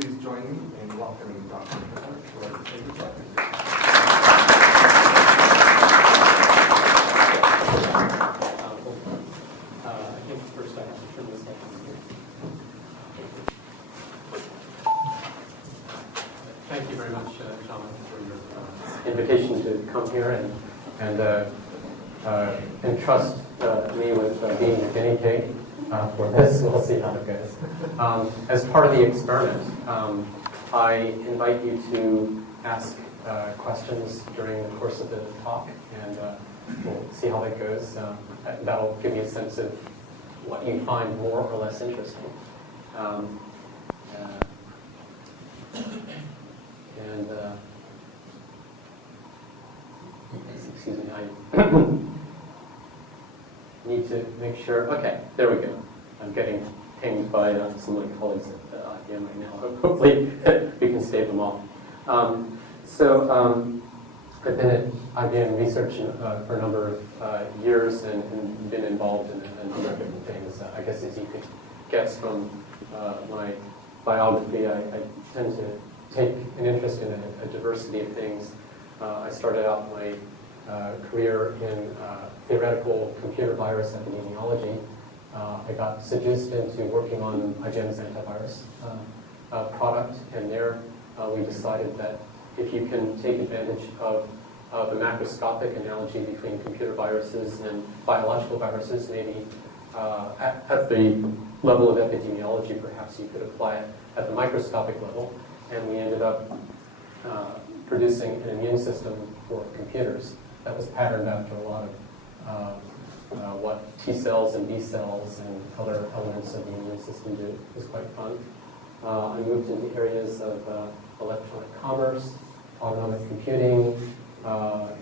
please join me in welcoming Dr. Kephart to our distinguished lecture. I think first I have to turn this on here. Thank you very much, Jonathan, for your invitation to come here and entrust me with being a guinea pig for this. We'll see how it goes. As part of the experiment, I invite you to ask questions during the course of the talk, and we'll see how that goes. That'll give you a sense of what you find more or less interesting. Excuse me, I need to make sure. Okay, there we go. I'm getting pinged by some of my colleagues at IBM right now. Hopefully, we can stave them off. I've been at IBM research for a number of years and been involved in a number of different things. I guess as you could guess from my biography, I tend to take an interest in a diversity of things. I started out my career in theoretical computer virus epidemiology. I got seduced into working on IBM's antivirus product, and there we decided that if you can take advantage of the macroscopic analogy between computer viruses and biological viruses, maybe at the level of epidemiology, perhaps you could apply it at the microscopic level, and we ended up producing an immune system for computers that was patterned after a lot of what T cells and B cells and other elements of the immune system do. It was quite fun. I moved into areas of electronic commerce, autonomic computing,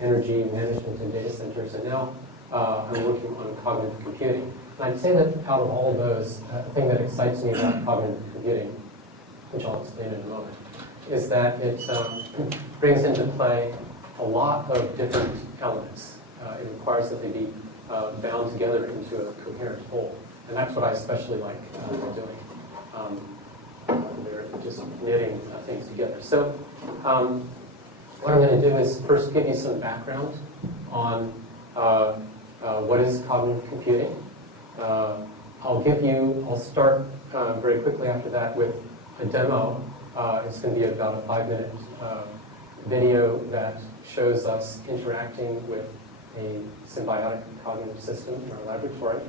energy management in data centers, and now I'm working on cognitive computing. And I'd say that out of all of those, the thing that excites me about cognitive computing, which I'll explain in a moment, is that it brings into play a lot of different elements. It requires that they be bound together into a coherent whole. And that's what I especially like doing. They're just knitting things together. So what I'm going to do is first give you some background on what is cognitive computing. I'll start very quickly after that with a demo. It's going to be about a 5-minute video that shows us interacting with a symbiotic cognitive system in our laboratory.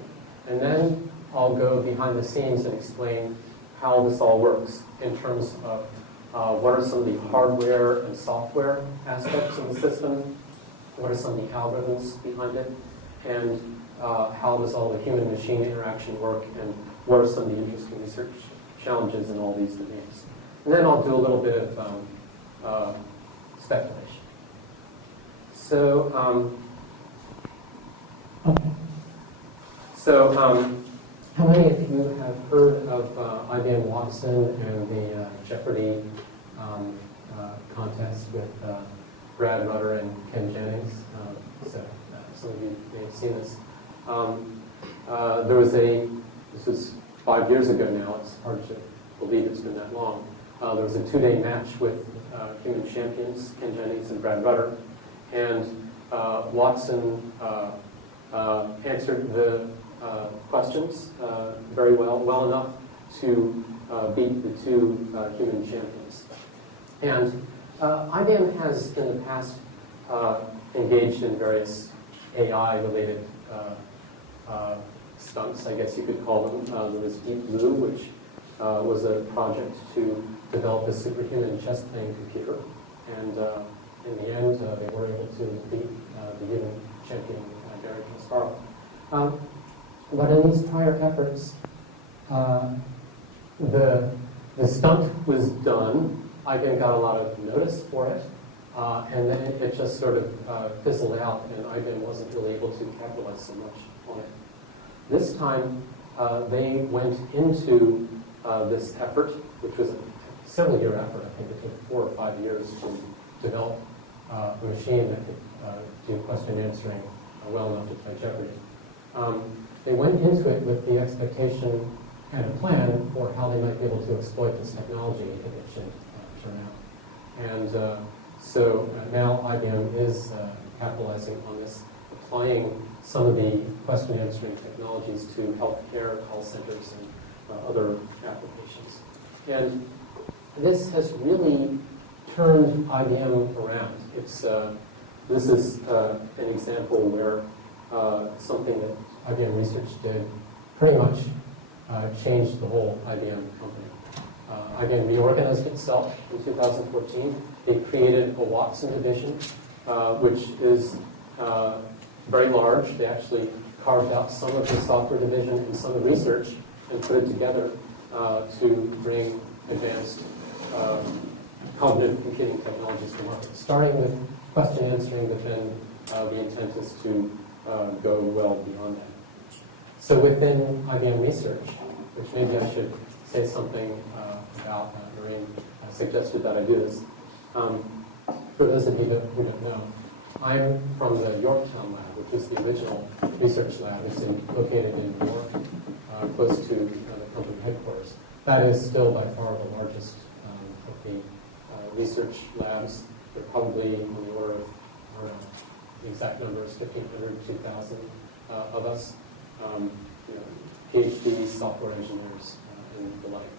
And then I'll go behind the scenes and explain how this all works in terms of what are some of the hardware and software aspects of the system, what are some of the algorithms behind it, and how does all the human-machine interaction work, and what are some of the interesting research challenges in all these domains. And then I'll do a little bit of speculation. How many of you have heard of IBM Watson and the Jeopardy contest with Brad Rutter and Ken Jennings? Some of you may have seen this. This was 5 years ago now, it's hard to believe it's been that long. There was a 2-day match with human champions, Ken Jennings and Brad Rutter, and Watson answered the questions very well enough to beat the two human champions. And IBM has in the past engaged in various AI-related stunts, I guess you could call them. There was Deep Blue, which was a project to develop a superhuman chess-playing computer, and in the end, they were able to beat the human champion, Garry Kasparov. But in these prior efforts, the stunt was done. IBM got a lot of notice for it, and then it just sort of fizzled out, and IBM wasn't really able to capitalize so much on it. This time, they went into this effort, which was a several-year effort. I think it took 4 or 5 years to develop a machine that could do question answering well enough to play Jeopardy. They went into it with the expectation and a plan for how they might be able to exploit this technology if it should turn out. And so now IBM is capitalizing on this, applying some of the question answering technologies to healthcare, call centers, and other applications. And this has really turned IBM around. This is an example where something that IBM Research did pretty much changed the whole IBM company. IBM reorganized itself in 2014. They created a Watson division, which is very large. They actually carved out some of the software division and some of the research and put it together to bring advanced cognitive computing technologies to market, starting with question answering, but then the intent is to go well beyond that. So within IBM Research, which maybe I should say something about, Noreen suggested that I do this. For those of you who don't know, I'm from the Yorktown lab, which is the original research lab. It's located in New York, close to the company headquarters. That is still by far the largest of the research labs. They're probably in the order of, I don't know, the exact number is 1,500, 2,000 of us. PhDs, software engineers, and the like.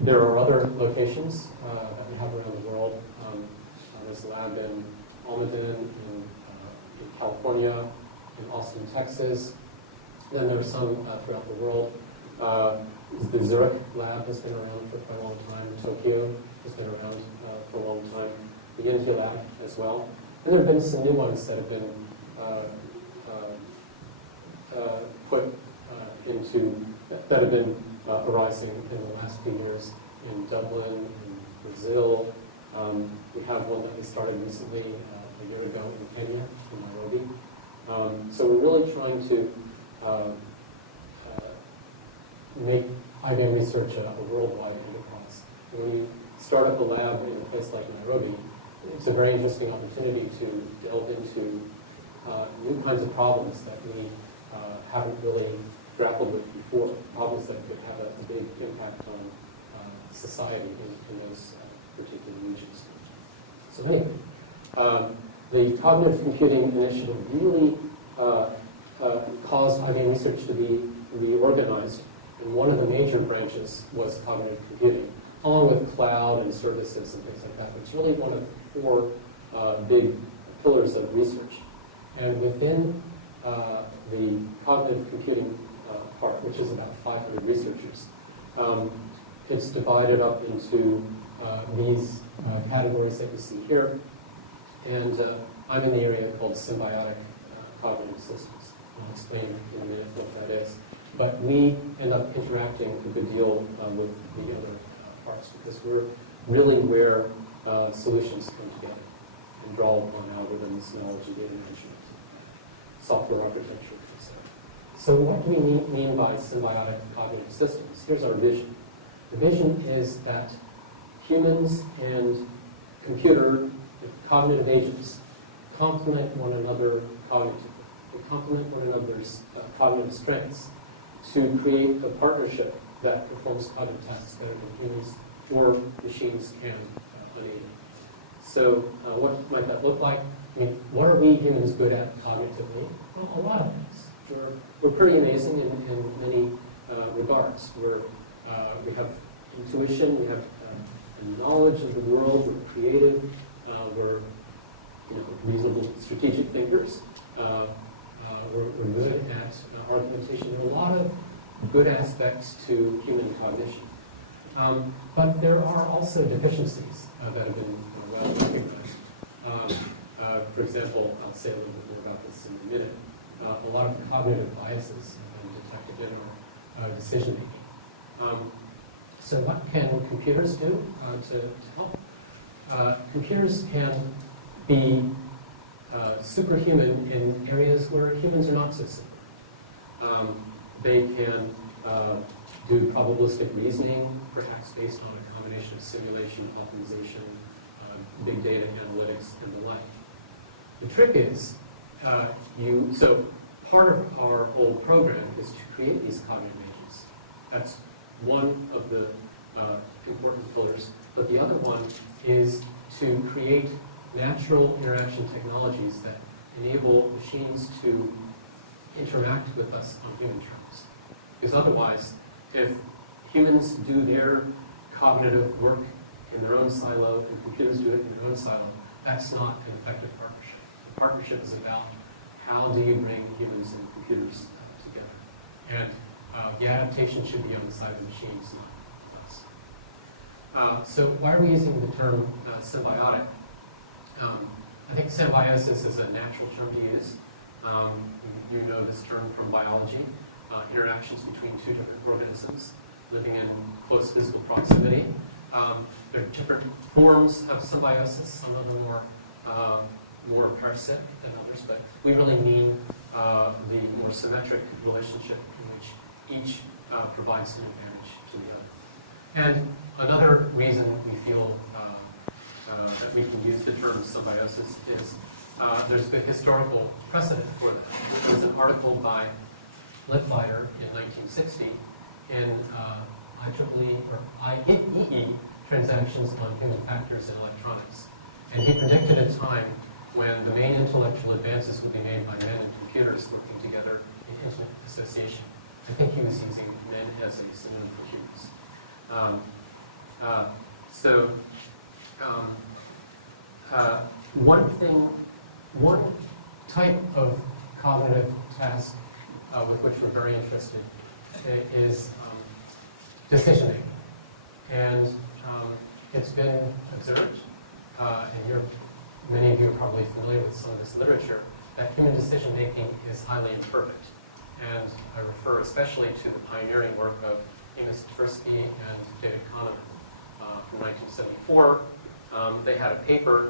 There are other locations that we have around the world. There's a lab in Almaden, in California, in Austin, Texas. Then there are some throughout the world. The Zurich lab has been around for quite a long time. Tokyo has been around for a long time. The India lab as well. And there have been some new ones that have been put into, that have been arising in the last few years in Dublin, in Brazil. We have one that we started recently a year ago in Kenya, in Nairobi. So we're really trying to make IBM Research a worldwide enterprise. When we start up a lab in a place like Nairobi, it's a very interesting opportunity to delve into new kinds of problems that we haven't really grappled with before, problems that could have a big impact on society in those particular regions. So anyway, the Cognitive Computing Initiative really caused IBM Research to be reorganized, and one of the major branches was cognitive computing, along with cloud and services and things like that. It's really one of the four big pillars of research. And within the cognitive computing part, which is about 500 researchers, it's divided up into these categories that you see here. And I'm in the area called Symbiotic Cognitive Systems. I'll explain in a minute what that is. But we end up interacting a good deal with the other parts, because we're really where solutions come together and draw upon algorithms, knowledge, and data management, software architecture, etc. So what do we mean by symbiotic cognitive systems? Here's our vision. The vision is that humans and cognitive agents complement one another cognitively. They complement one another's cognitive strengths to create a partnership that performs cognitive tasks better than humans or machines can unaided. So what might that look like? I mean, what are we humans good at cognitively? Well, a lot of things. We're pretty amazing in many regards. We have intuition, we have knowledge of the world, we're creative, we're reasonable strategic thinkers. We're good at argumentation. There are a lot of good aspects to human cognition. But there are also deficiencies that have been well recognized. For example, I'll say a little bit more about this in a minute. A lot of cognitive biases have been detected in our decision-making. So what can computers do to help? Computers can be superhuman in areas where humans are not so super. They can do probabilistic reasoning, perhaps based on a combination of simulation, optimization, big data analytics, and the like. The trick is, so part of our old program is to create these cognitive agents. That's one of the important pillars. But the other one is to create natural interaction technologies that enable machines to interact with us on human terms. Because otherwise, if humans do their cognitive work in their own silo and computers do it in their own silo, that's not an effective partnership. The partnership is about how do you bring humans and computers together. And the adaptation should be on the side of the machines, not us. So why are we using the term symbiotic? I think symbiosis is a natural term to use. You know this term from biology, interactions between two different organisms living in close physical proximity. There are different forms of symbiosis. Some of them are more parasitic than others, but we really mean the more symmetric relationship in which each provides an advantage to the other. And another reason we feel that we can use the term symbiosis is there's good historical precedent for that. There was an article by Littleyer in 1960 in IEEE transactions on human factors in electronics. And he predicted a time when the main intellectual advances would be made by men and computers working together in intimate association. I think he was using men as a synonym for humans. One type of cognitive task with which we're very interested is decisioning. And it's been observed, and many of you are probably familiar with some of this literature, that human decision-making is highly imperfect. And I refer especially to the pioneering work of Amos Tversky and David Kahneman from 1974. They had a paper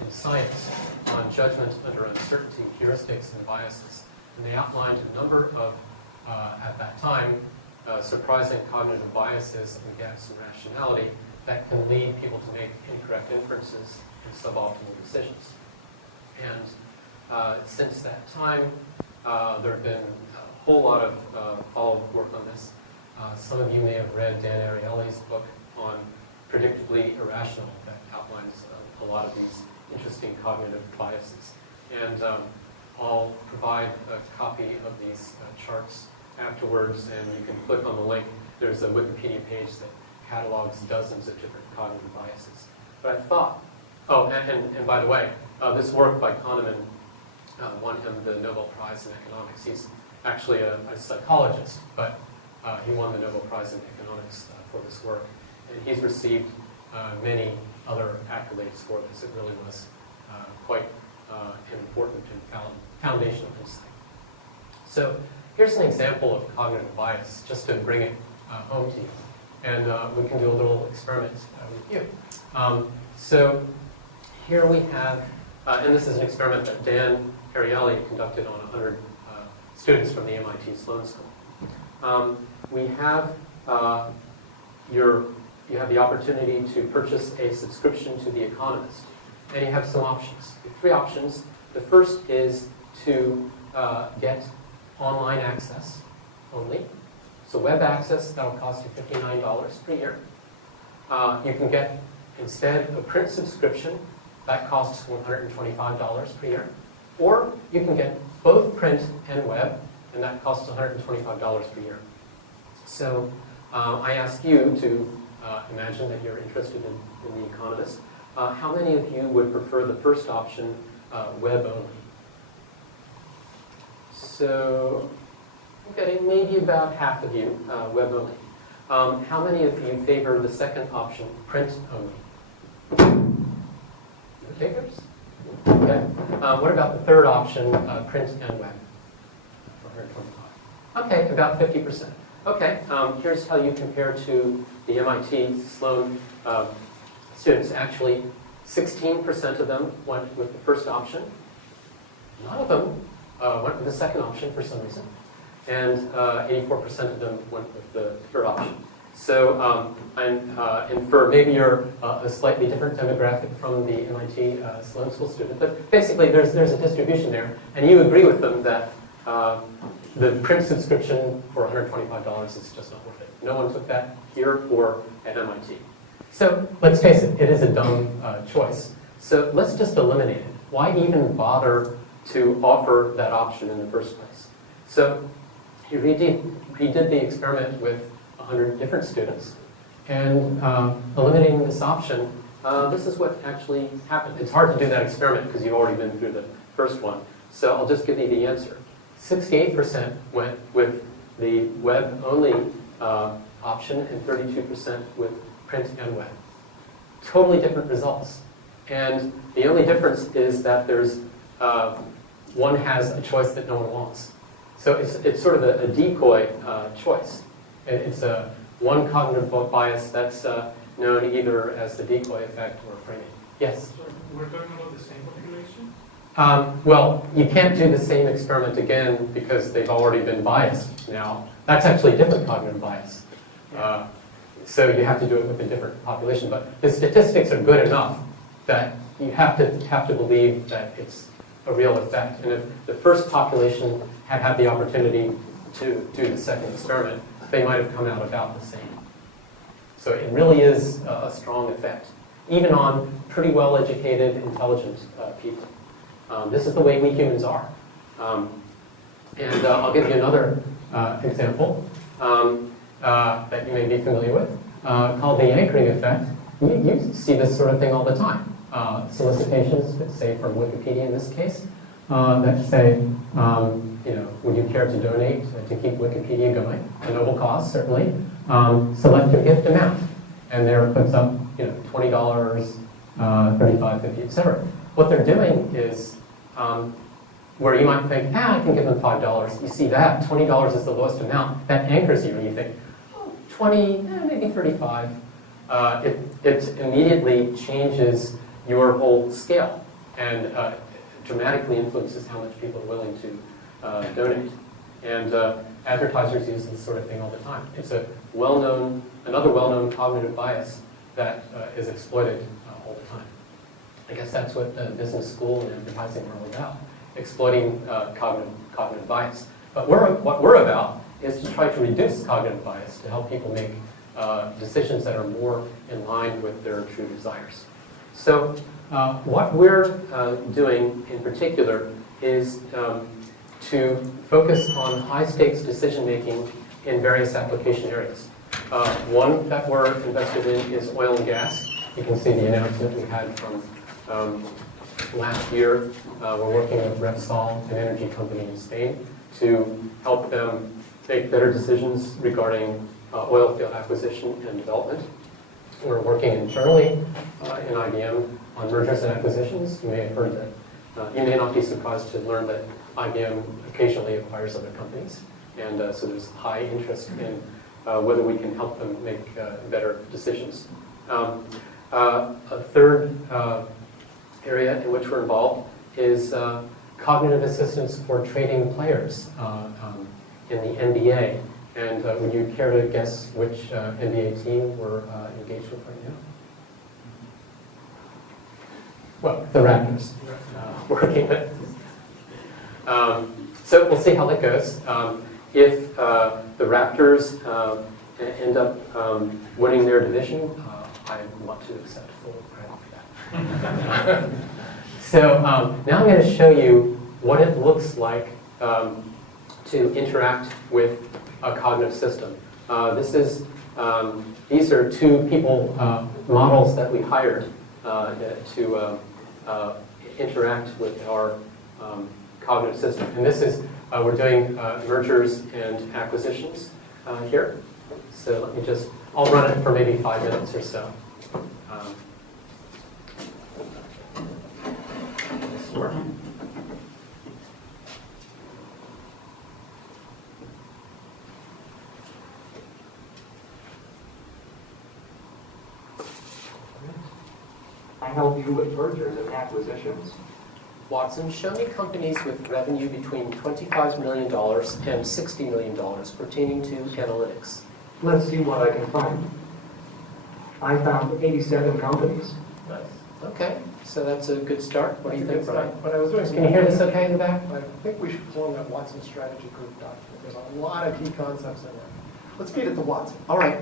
in Science on judgment under uncertainty, heuristics, and biases. And they outlined a number of, at that time, surprising cognitive biases and gaps in rationality that can lead people to make incorrect inferences and suboptimal decisions. And since that time, there have been a whole lot of follow-up work on this. Some of you may have read Dan Ariely's book on Predictably Irrational that outlines a lot of these interesting cognitive biases. And I'll provide a copy of these charts afterwards, and you can click on the link. There's a Wikipedia page that catalogs dozens of different cognitive biases. But I thought, and by the way, this work by Kahneman won him the Nobel Prize in Economics. He's actually a psychologist, but he won the Nobel Prize in Economics for this work. And he's received many other accolades for this. It really was quite an important and foundational insight. So here's an example of cognitive bias, just to bring it home to you. And we can do a little experiment with you. So here we have, and this is an experiment that Dan Ariely conducted on 100 students from the MIT Sloan School. We have you have the opportunity to purchase a subscription to The Economist, and you have some options. You have 3 options. The first is to get online access only. So web access, that'll cost you $59 per year. You can get, instead, a print subscription. That costs $125 per year. Or you can get both print and web, and that costs $125 per year. So I ask you to imagine that you're interested in The Economist. How many of you would prefer the first option, web only? So I'm getting maybe about half of you, web only. How many of you favor the second option, print only? No takers? Okay. What about the third option, print and web? 125. Okay, about 50%. Okay, here's how you compare to the MIT Sloan students. Actually, 16% of them went with the first option. None of them went with the second option for some reason. And 84% of them went with the third option. So I infer maybe you're a slightly different demographic from the MIT Sloan School student, but basically there's a distribution there, and you agree with them that the print subscription for $125 is just not worth it. No one took that here or at MIT. So let's face it, it is a dumb choice. So let's just eliminate it. Why even bother to offer that option in the first place? So he redid the experiment with 100 different students, and eliminating this option, this is what actually happened. It's hard to do that experiment because you've already been through the first one. So I'll just give you the answer. 68% went with the web-only option and 32% with print and web. Totally different results. And the only difference is that there's one has a choice that no one wants. So it's sort of a decoy choice. It's one cognitive bias that's known either as the decoy effect or framing. Yes? So we're talking about the same population? Well, you can't do the same experiment again because they've already been biased now. That's actually a different cognitive bias. So you have to do it with a different population. But the statistics are good enough that you have to believe that it's a real effect. And if the first population had the opportunity to do the second experiment, they might have come out about the same. So it really is a strong effect, even on pretty well-educated, intelligent people. This is the way we humans are. And I'll give you another example that you may be familiar with, called the anchoring effect. You see this sort of thing all the time. Solicitations, say from Wikipedia in this case, that say, would you care to donate to keep Wikipedia going? A noble cause, certainly. Select your gift amount. And there it puts up, $20, $35, $50, etc. What they're doing is, where you might think, I can give them $5. You see that, $20 is the lowest amount. That anchors you, and you think, 20, maybe 35. It immediately changes your whole scale and dramatically influences how much people are willing to donate. And advertisers use this sort of thing all the time. It's another well-known cognitive bias that is exploited all the time. I guess that's what business school and advertising are all about, exploiting cognitive bias. But what we're about is to try to reduce cognitive bias to help people make decisions that are more in line with their true desires. So what we're doing in particular is to focus on high-stakes decision-making in various application areas. One that we're invested in is oil and gas. You can see the announcement we had from last year. We're working with Repsol, an energy company in Spain, to help them make better decisions regarding oil field acquisition and development. We're working internally in IBM on mergers and acquisitions. You may have heard that. You may not be surprised to learn that IBM occasionally acquires other companies. And so there's high interest in whether we can help them make better decisions. A third area in which we're involved is cognitive assistance for trading players in the NBA. And would you care to guess which NBA team we're engaged with right now? Well, the Raptors. Working with. So we'll see how that goes. If the Raptors end up winning their division, I want to accept full credit for that. So now I'm going to show you what it looks like to interact with a cognitive system. These are two people models that we hired to interact with our cognitive system. And this is, we're doing mergers and acquisitions here. So let me I'll run it for maybe 5 minutes or so. This work. I help you with mergers and acquisitions. Watson, show me companies with revenue between $25 million and $60 million pertaining to analytics. Let's see what I can find. I found 87 companies. Nice. Okay, so that's a good start. What do you think, Brian? But I was doing some. Can you hear this okay in the back? I think we should pull in that Watson strategy group document. There's a lot of key concepts in there. Let's feed it to Watson. All right.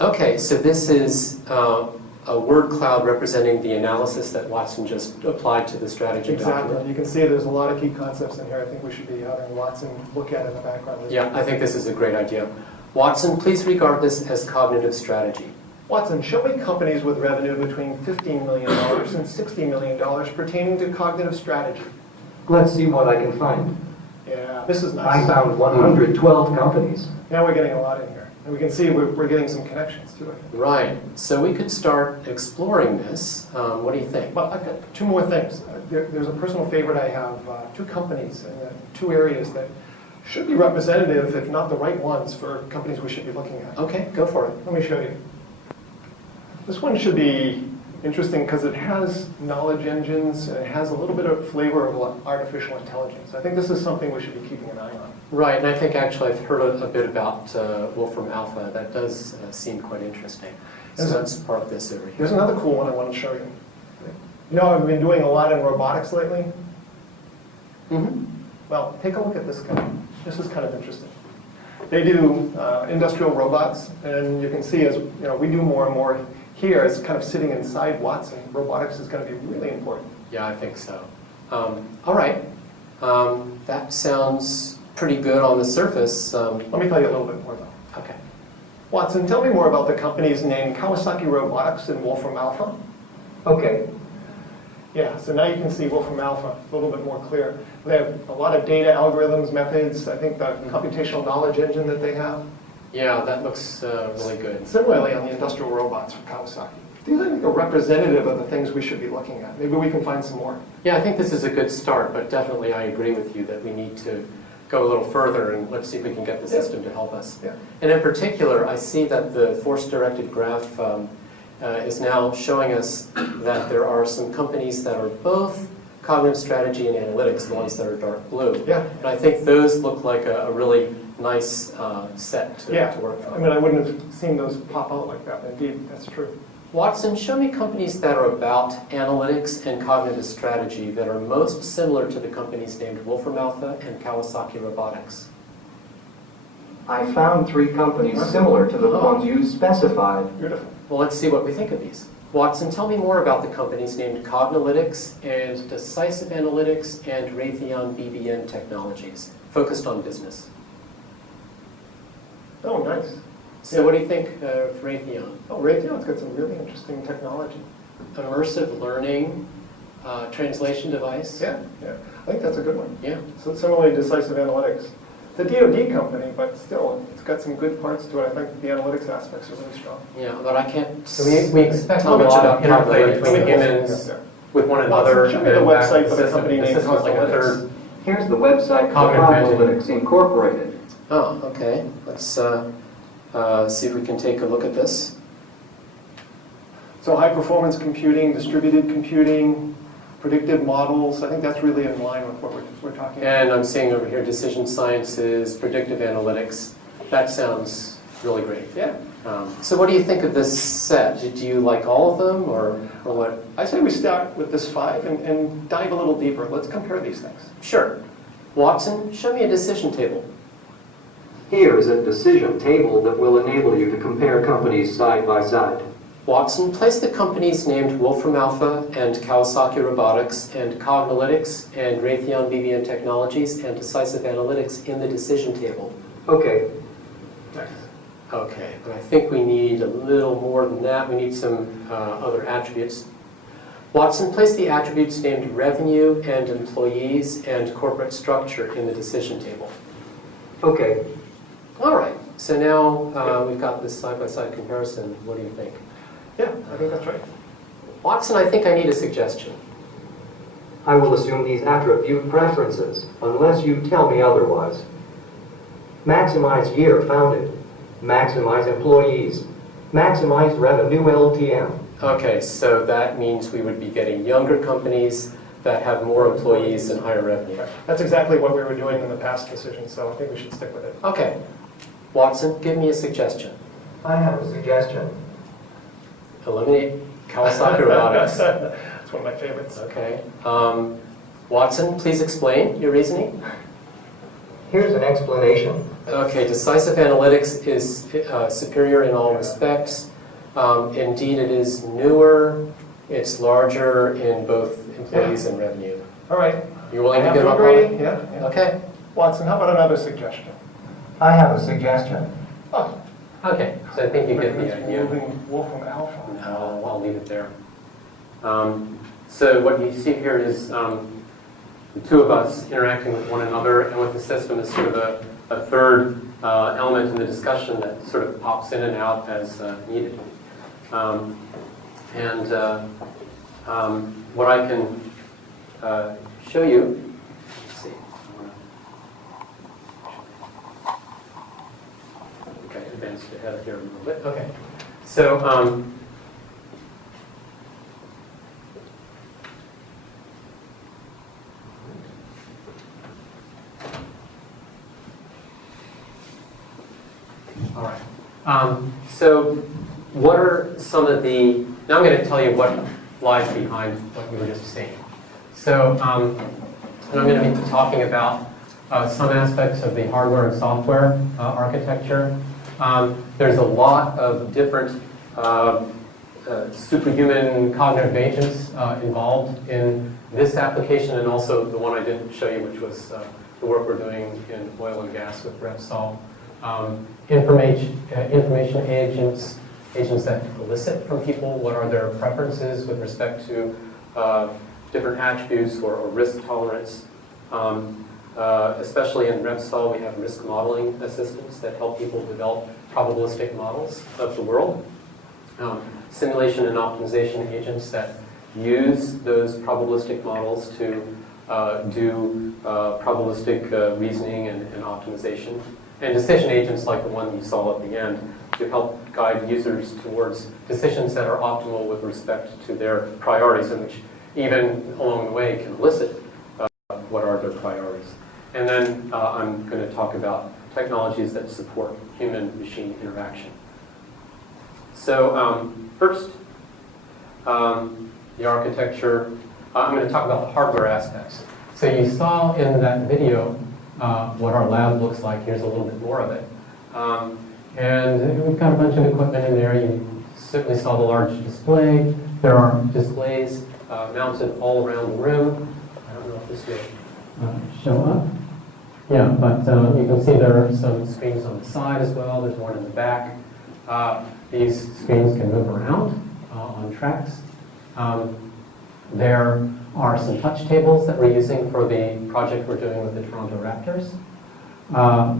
Okay, so this is a word cloud representing the analysis that Watson just applied to the strategy Exactly. document. And you can see there's a lot of key concepts in here. I think we should be having Watson look at in the background. Yeah, I think this is a great idea. Watson, please regard this as cognitive strategy. Watson, show me companies with revenue between $15 million and $60 million pertaining to cognitive strategy. Let's see what I can find. Yeah, this is I nice. found 112 companies. Now we're getting a lot in here. And we can see we're getting some connections to it. Right, so we could start exploring this. What do you think? But I've got two more things. There's a personal favorite I have, two companies in two areas that should be representative, if not the right ones, for companies we should be looking at. Okay, go for it. Let me show you. This one should be interesting because it has knowledge engines and it has a little bit of flavor of artificial intelligence. I think this is something we should be keeping an eye on. Right, and I think actually I've heard a bit about Wolfram Alpha. That does seem quite interesting. So that's part of this over here. Here's another cool one I want to show you. You know, I've been doing a lot in robotics lately. Mm-hmm. Well, take a look at this guy. This is kind of interesting. They do industrial robots, and you can see as we do more and more here, it's kind of sitting inside Watson. Robotics is going to be really important. Yeah, I think so. All right, that sounds pretty good on the surface. Let me tell you a little bit more, though. Okay. Watson, tell me more about the companies named Kawasaki Robotics and Wolfram Alpha. Okay, Yeah, so now you can see Wolfram Alpha a little bit more clear. They have a lot of data algorithms, methods. I think the computational knowledge engine that they have. Yeah, that looks really good. Similarly on the industrial robots for Kawasaki. These I think are representative of the things we should be looking at. Maybe we can find some more. Yeah, I think this is a good start, but definitely I agree with you that we need to go a little further and let's see if we can get the system to help us. Yeah. And in particular, I see that the force-directed graph is now showing us that there are some companies that are both cognitive strategy and analytics, the ones that are dark blue. Yeah. And I think those look like a really nice set to work I from. mean, I wouldn't have seen those pop out like that. Indeed, that's true. Watson, show me companies that are about analytics and cognitive strategy that are most similar to the companies named Wolfram Alpha and Kawasaki Robotics. I found 3 companies similar to the ones you specified. Beautiful. Well, let's see what we think of these. Watson, tell me more about the companies named Cognalytics and Decisive Analytics and Raytheon BBN Technologies, focused on business. Oh, nice. So what do you think of Raytheon? Oh, Raytheon's got some really interesting technology. Immersive learning, translation device. Yeah. I think that's a good one. Yeah. So similarly, Decisive Analytics. It's a DoD company, but still, it's got some good parts to it. I think the analytics aspects are really strong. Yeah, but I can't. So we expect tell a much lot about of interplay Cognalytics. between humans with one another. Show me the and website for the system- company name system's like a Cognalytics. third. Here's the website for Cognitive Cognalytics Incorporated. Oh, okay. Let's see if we can take a look at this. So high performance computing, distributed computing, predictive models, I think that's really in line with what we're talking about. And I'm seeing over here decision sciences, predictive analytics. That sounds really great. Yeah. So what do you think of this set? Do you like all of them or what? I say we start with this 5 and dive a little deeper. Let's compare these things. Sure. Watson, show me a decision table. Here is a decision table that will enable you to compare companies side by side. Watson, place the companies named Wolfram Alpha and Kawasaki Robotics and Cognalytics and Raytheon BBN Technologies and Decisive Analytics in the decision table. Okay, Nice. Okay, but I think we need a little more than that. We need some other attributes. Watson, place the attributes named revenue and employees and corporate structure in the decision table. okay. All right, so now we've got this side-by-side comparison. What do you think? Yeah, I think that's right. Watson, I think I need a suggestion. I will assume these attribute preferences, unless you tell me otherwise. Maximize year founded. Maximize employees. Maximize revenue LTM. Okay, so that means we would be getting younger companies that have more employees and higher revenue. Right. That's exactly what we were doing in the past decision, so I think we should stick with it. Okay, Watson, give me a suggestion. I have a suggestion. Eliminate Kawasaki robotics. That's one of my favorites. Okay. Watson, please explain your reasoning. Here's an explanation. Okay, decisive analytics is superior in all respects. Indeed, it is newer. It's larger in both employees and revenue. All right. You willing I to have give to up on agree. it? Yeah. Okay. Watson, how about another suggestion? I have a suggestion. Oh, Okay. So I think you get the it's idea. moving Wolfram Alpha. No, I'll leave it there. So what you see here is the two of us interacting with one another, and with the system is sort of a third element in the discussion that sort of pops in and out as needed. What I can show you, let's see. Okay, advanced ahead here a little bit. Okay, so all right. So what are some of the, now I'm going to tell you what lies behind what you were just saying. So and I'm going to be talking about some aspects of the hardware and software architecture. There's a lot of different superhuman cognitive agents involved in this application, and also the one I didn't show you, which was the work we're doing in oil and gas with RevSol. Information agents that elicit from people what are their preferences with respect to different attributes or risk tolerance. Especially in RevSol, we have risk modeling assistants that help people develop probabilistic models of the world. Simulation and optimization agents that use those probabilistic models to do probabilistic reasoning and optimization. And decision agents like the one you saw at the end to help guide users towards decisions that are optimal with respect to their priorities, and which even along the way can elicit what are their priorities. And then I'm going to talk about technologies that support human-machine interaction. So first, the architecture. I'm going to talk about the hardware aspects. So you saw in that video what our lab looks like. Here's a little bit more of it. And we've got a bunch of equipment in there. You certainly saw the large display. There are displays mounted all around the room. I don't know if this will show up. Yeah, but you can see there are some screens on the side as well. There's one in the back. These screens can move around on tracks. There are some touch tables that we're using for the project we're doing with the Toronto Raptors.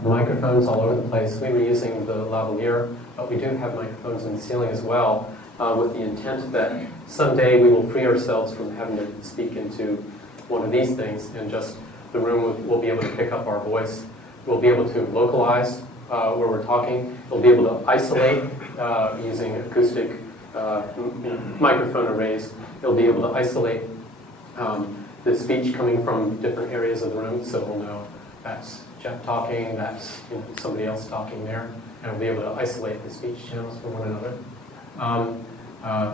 Microphones all over the place. We were using the lavalier, but we do have microphones in the ceiling as well, with the intent that someday we will free ourselves from having to speak into one of these things, and just the room will be able to pick up our voice. We'll be able to localize where we're talking. We'll be able to isolate using acoustic microphone arrays. It'll be able to isolate the speech coming from different areas of the room, so we'll know that's Jeff talking, that's somebody else talking there, and we'll be able to isolate the speech channels from one another.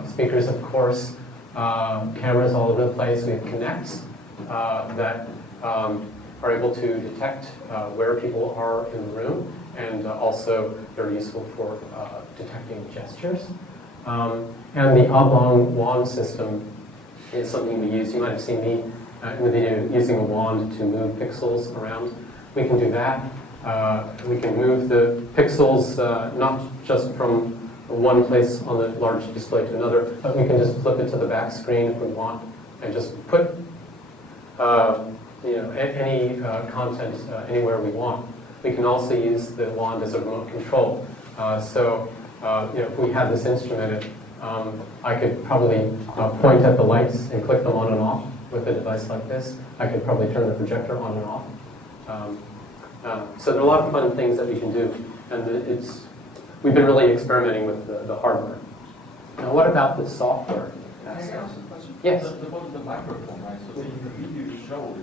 Speakers, of course, cameras all over the place. We have kinects that are able to detect where people are in the room, and also they're useful for detecting gestures. And the oblong wand system is something we use. You might have seen me in the video using a wand to move pixels around. We can do that. We can move the pixels not just from one place on the large display to another, but we can just flip it to the back screen if we want, and just put any content anywhere we want. We can also use the wand as a remote control. If we had this instrumented, I could probably point at the lights and click them on and off with a device like this. I could probably turn the projector on and off. So there are a lot of fun things that we can do, and we've been really experimenting with the hardware. Now, what about the software? Can I ask a question? Yes. About the microphone, right? So in the video you showed,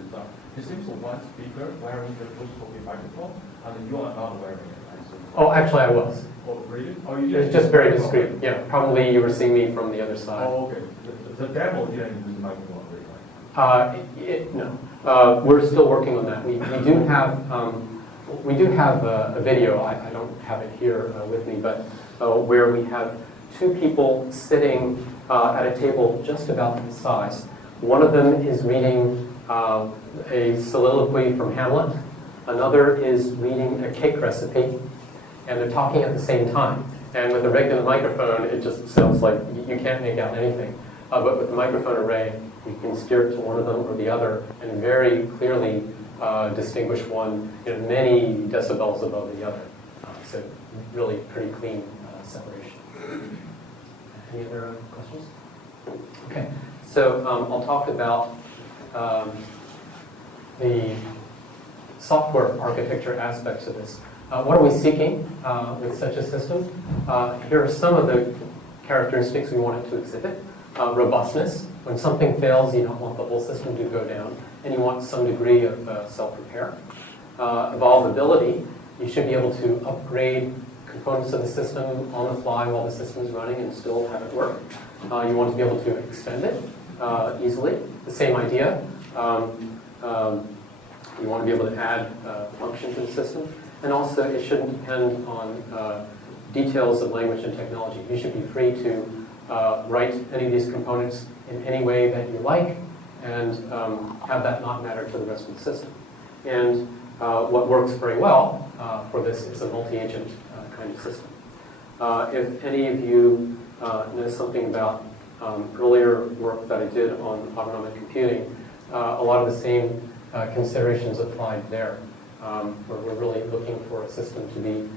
it seems one speaker wearing the push-to-talk microphone, and you are not wearing it, right? Oh, actually, I was. Oh, really? Oh, you It's just very discreet. Yeah, probably you were seeing me from the other side. Oh, okay. The demo didn't use the microphone, right? No, we're still working on that. We do have a video. I don't have it here with me, but where we have two people sitting at a table just about this size. One of them is reading a soliloquy from Hamlet. Another is reading a cake recipe, and they're talking at the same time. And with a regular microphone, it just sounds like you can't make out anything. But with the microphone array, you can steer it to one of them or the other and very clearly distinguish one many decibels above the other. So really pretty clean separation. Any other questions? Okay, so I'll talk about the software architecture aspects of this. What are we seeking with such a system? Here are some of the characteristics we want it to exhibit. Robustness. When something fails, you don't want the whole system to go down, and you want some degree of self-repair. Evolvability. You should be able to upgrade components of the system on the fly while the system is running and still have it work. You want to be able to extend it easily. The same idea. You want to be able to add function to the system. And also, it shouldn't depend on details of language and technology. You should be free to write any of these components in any way that you like and have that not matter to the rest of the system. And what works very well for this is a multi-agent kind of system. If any of you know something about earlier work that I did on autonomic computing, a lot of the same considerations applied there. Where we're really looking for a system to be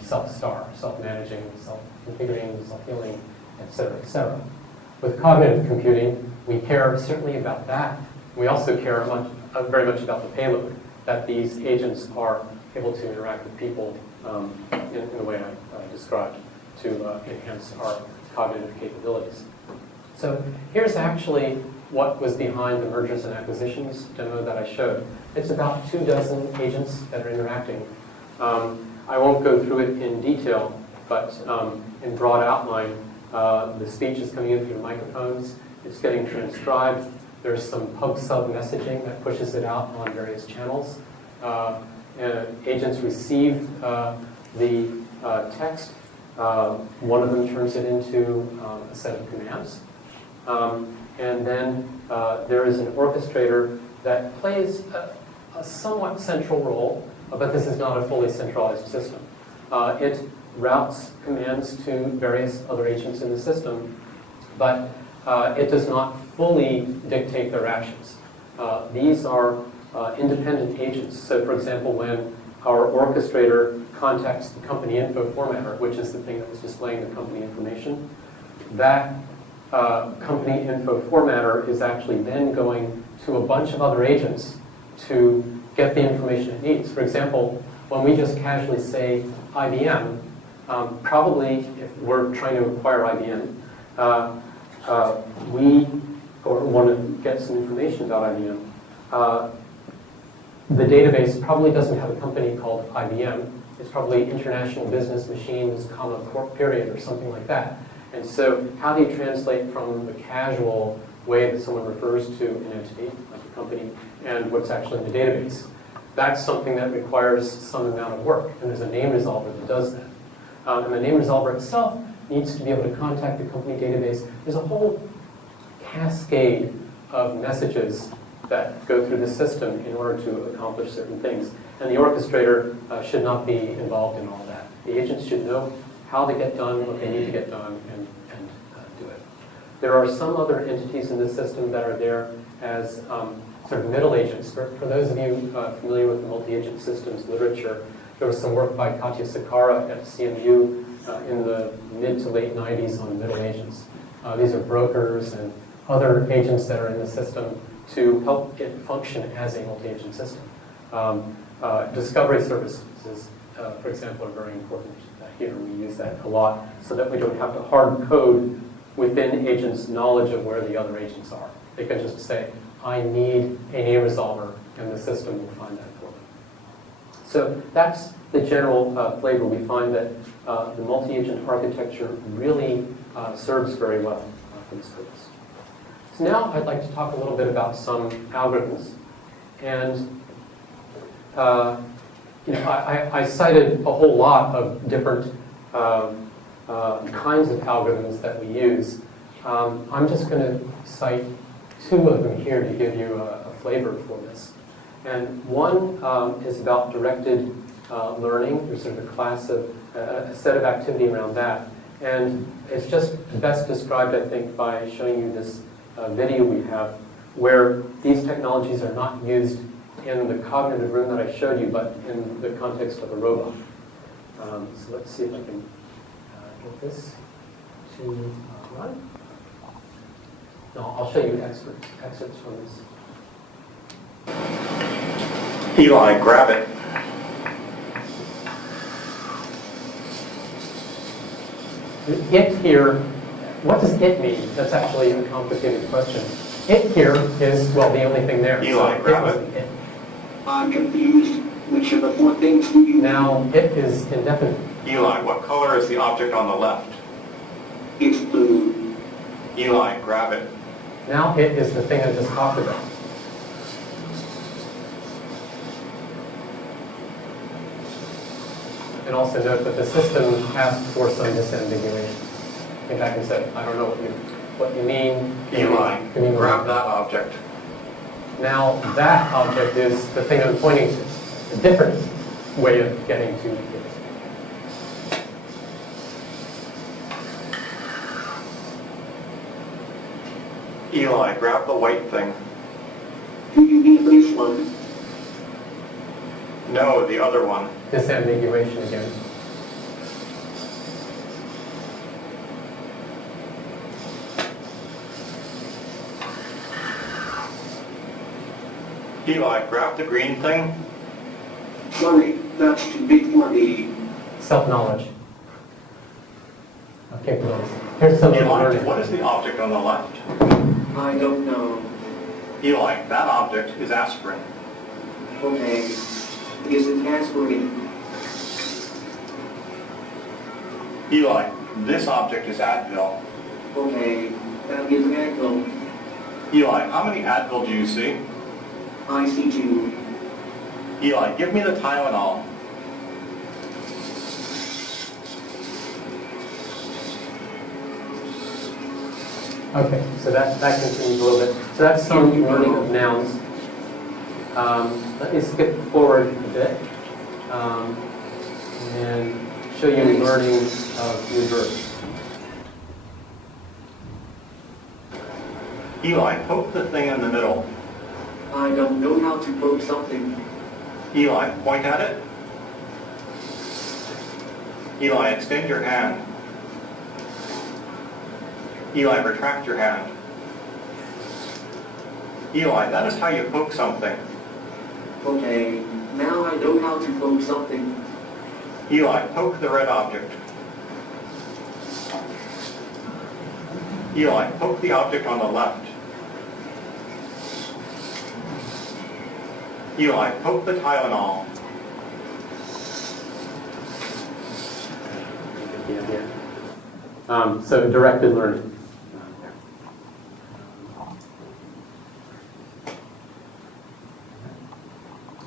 self-star, self-managing, self-configuring, self-healing, et cetera, et cetera. With cognitive computing, we care certainly about that. We also care very much about the payload, that these agents are able to interact with people in the way I described to enhance our cognitive capabilities. So here's actually what was behind the mergers and acquisitions demo that I showed. It's about 24 agents that are interacting. I won't go through it in detail, but in broad outline, the speech is coming in through the microphones. It's getting transcribed. There's some pub/sub messaging that pushes it out on various channels. Agents receive the text. One of them turns it into a set of commands. And then there is an orchestrator that plays a somewhat central role, but this is not a fully centralized system. It routes commands to various other agents in the system, but it does not fully dictate their actions. These are independent agents. So for example, when our orchestrator contacts the company info formatter, which is the thing that was displaying the company information, that company info formatter is actually then going to a bunch of other agents to get the information it needs. For example, when we just casually say IBM, probably if we're trying to acquire IBM, we want to get some information about IBM. The database probably doesn't have a company called IBM. It's probably International Business Machines, Corp period, or something like that. And so how do you translate from the casual way that someone refers to an entity, like a company, and what's actually in the database? That's something that requires some amount of work, and there's a name resolver that does that. And the name resolver itself needs to be able to contact the company database. There's a whole cascade of messages that go through the system in order to accomplish certain things. And the orchestrator should not be involved in all that. The agents should know how to get done what they need to get done and do it. There are some other entities in the system that are there as sort of middle agents. For those of you familiar with the multi-agent systems literature, there was some work by Katya Sakara at CMU in the mid to late 90s on middle agents. These are brokers and other agents that are in the system to help it function as a multi-agent system. Discovery services, for example, are very important here. We use that a lot so that we don't have to hard code within agents' knowledge of where the other agents are. They can just say, I need a name resolver, and the system will find that for them. So that's the general flavor, we find that the multi-agent architecture really serves very well for this purpose. So now I'd like to talk a little bit about some algorithms. And I cited a whole lot of different kinds of algorithms that we use. I'm just going to cite two of them here to give you a flavor for this. And one is about directed learning. There's sort of a set of activity around that. And it's just best described, I think, by showing you this video we have, where these technologies are not used in the cognitive room that I showed you, but in the context of a robot. So let's see if I can get this to run. No, I'll show you excerpts from this. Eli, grab it. It here, what does it mean? That's actually a complicated question. It here is, well, the only thing there. Eli, So grab wasn't it. I'm confused. Which of the four things do you Now, it is indefinite. Eli, what color is the object on the left? It's blue. Eli, grab it. Now, it is the thing I just talked about. And also note that the system asked for some disambiguation. Came back and said, I don't know what you mean. Eli, Can you grab that object. Now, that object is the thing I'm pointing to. A different way of getting to it. Eli, grab the white thing. Do you mean this one? No, the other one. Disambiguation again. Eli, grab the green thing. Sorry, that's too big for me. Self-knowledge. Capabilities. Here's some of the Eli, learning. what is the object on the left? I don't know. Eli, that object is aspirin. Okay. Is it aspirin? Eli, this object is Advil. Okay. That is Advil. Eli, how many Advil do you see? I see two. Eli, give me the Tylenol. Okay, so that continues a little bit. So that's some learning of nouns. Let me skip forward a bit and show you learning of new verbs. Eli, poke the thing in the middle. I don't know how to poke something. Eli, point at it. Eli, extend your hand. Eli, retract your hand. Eli, that is how you poke something. Okay. Now I know how to poke something. Eli, poke the red object. Eli, poke the object on the left. Eli, poke the Tylenol. So directed learning.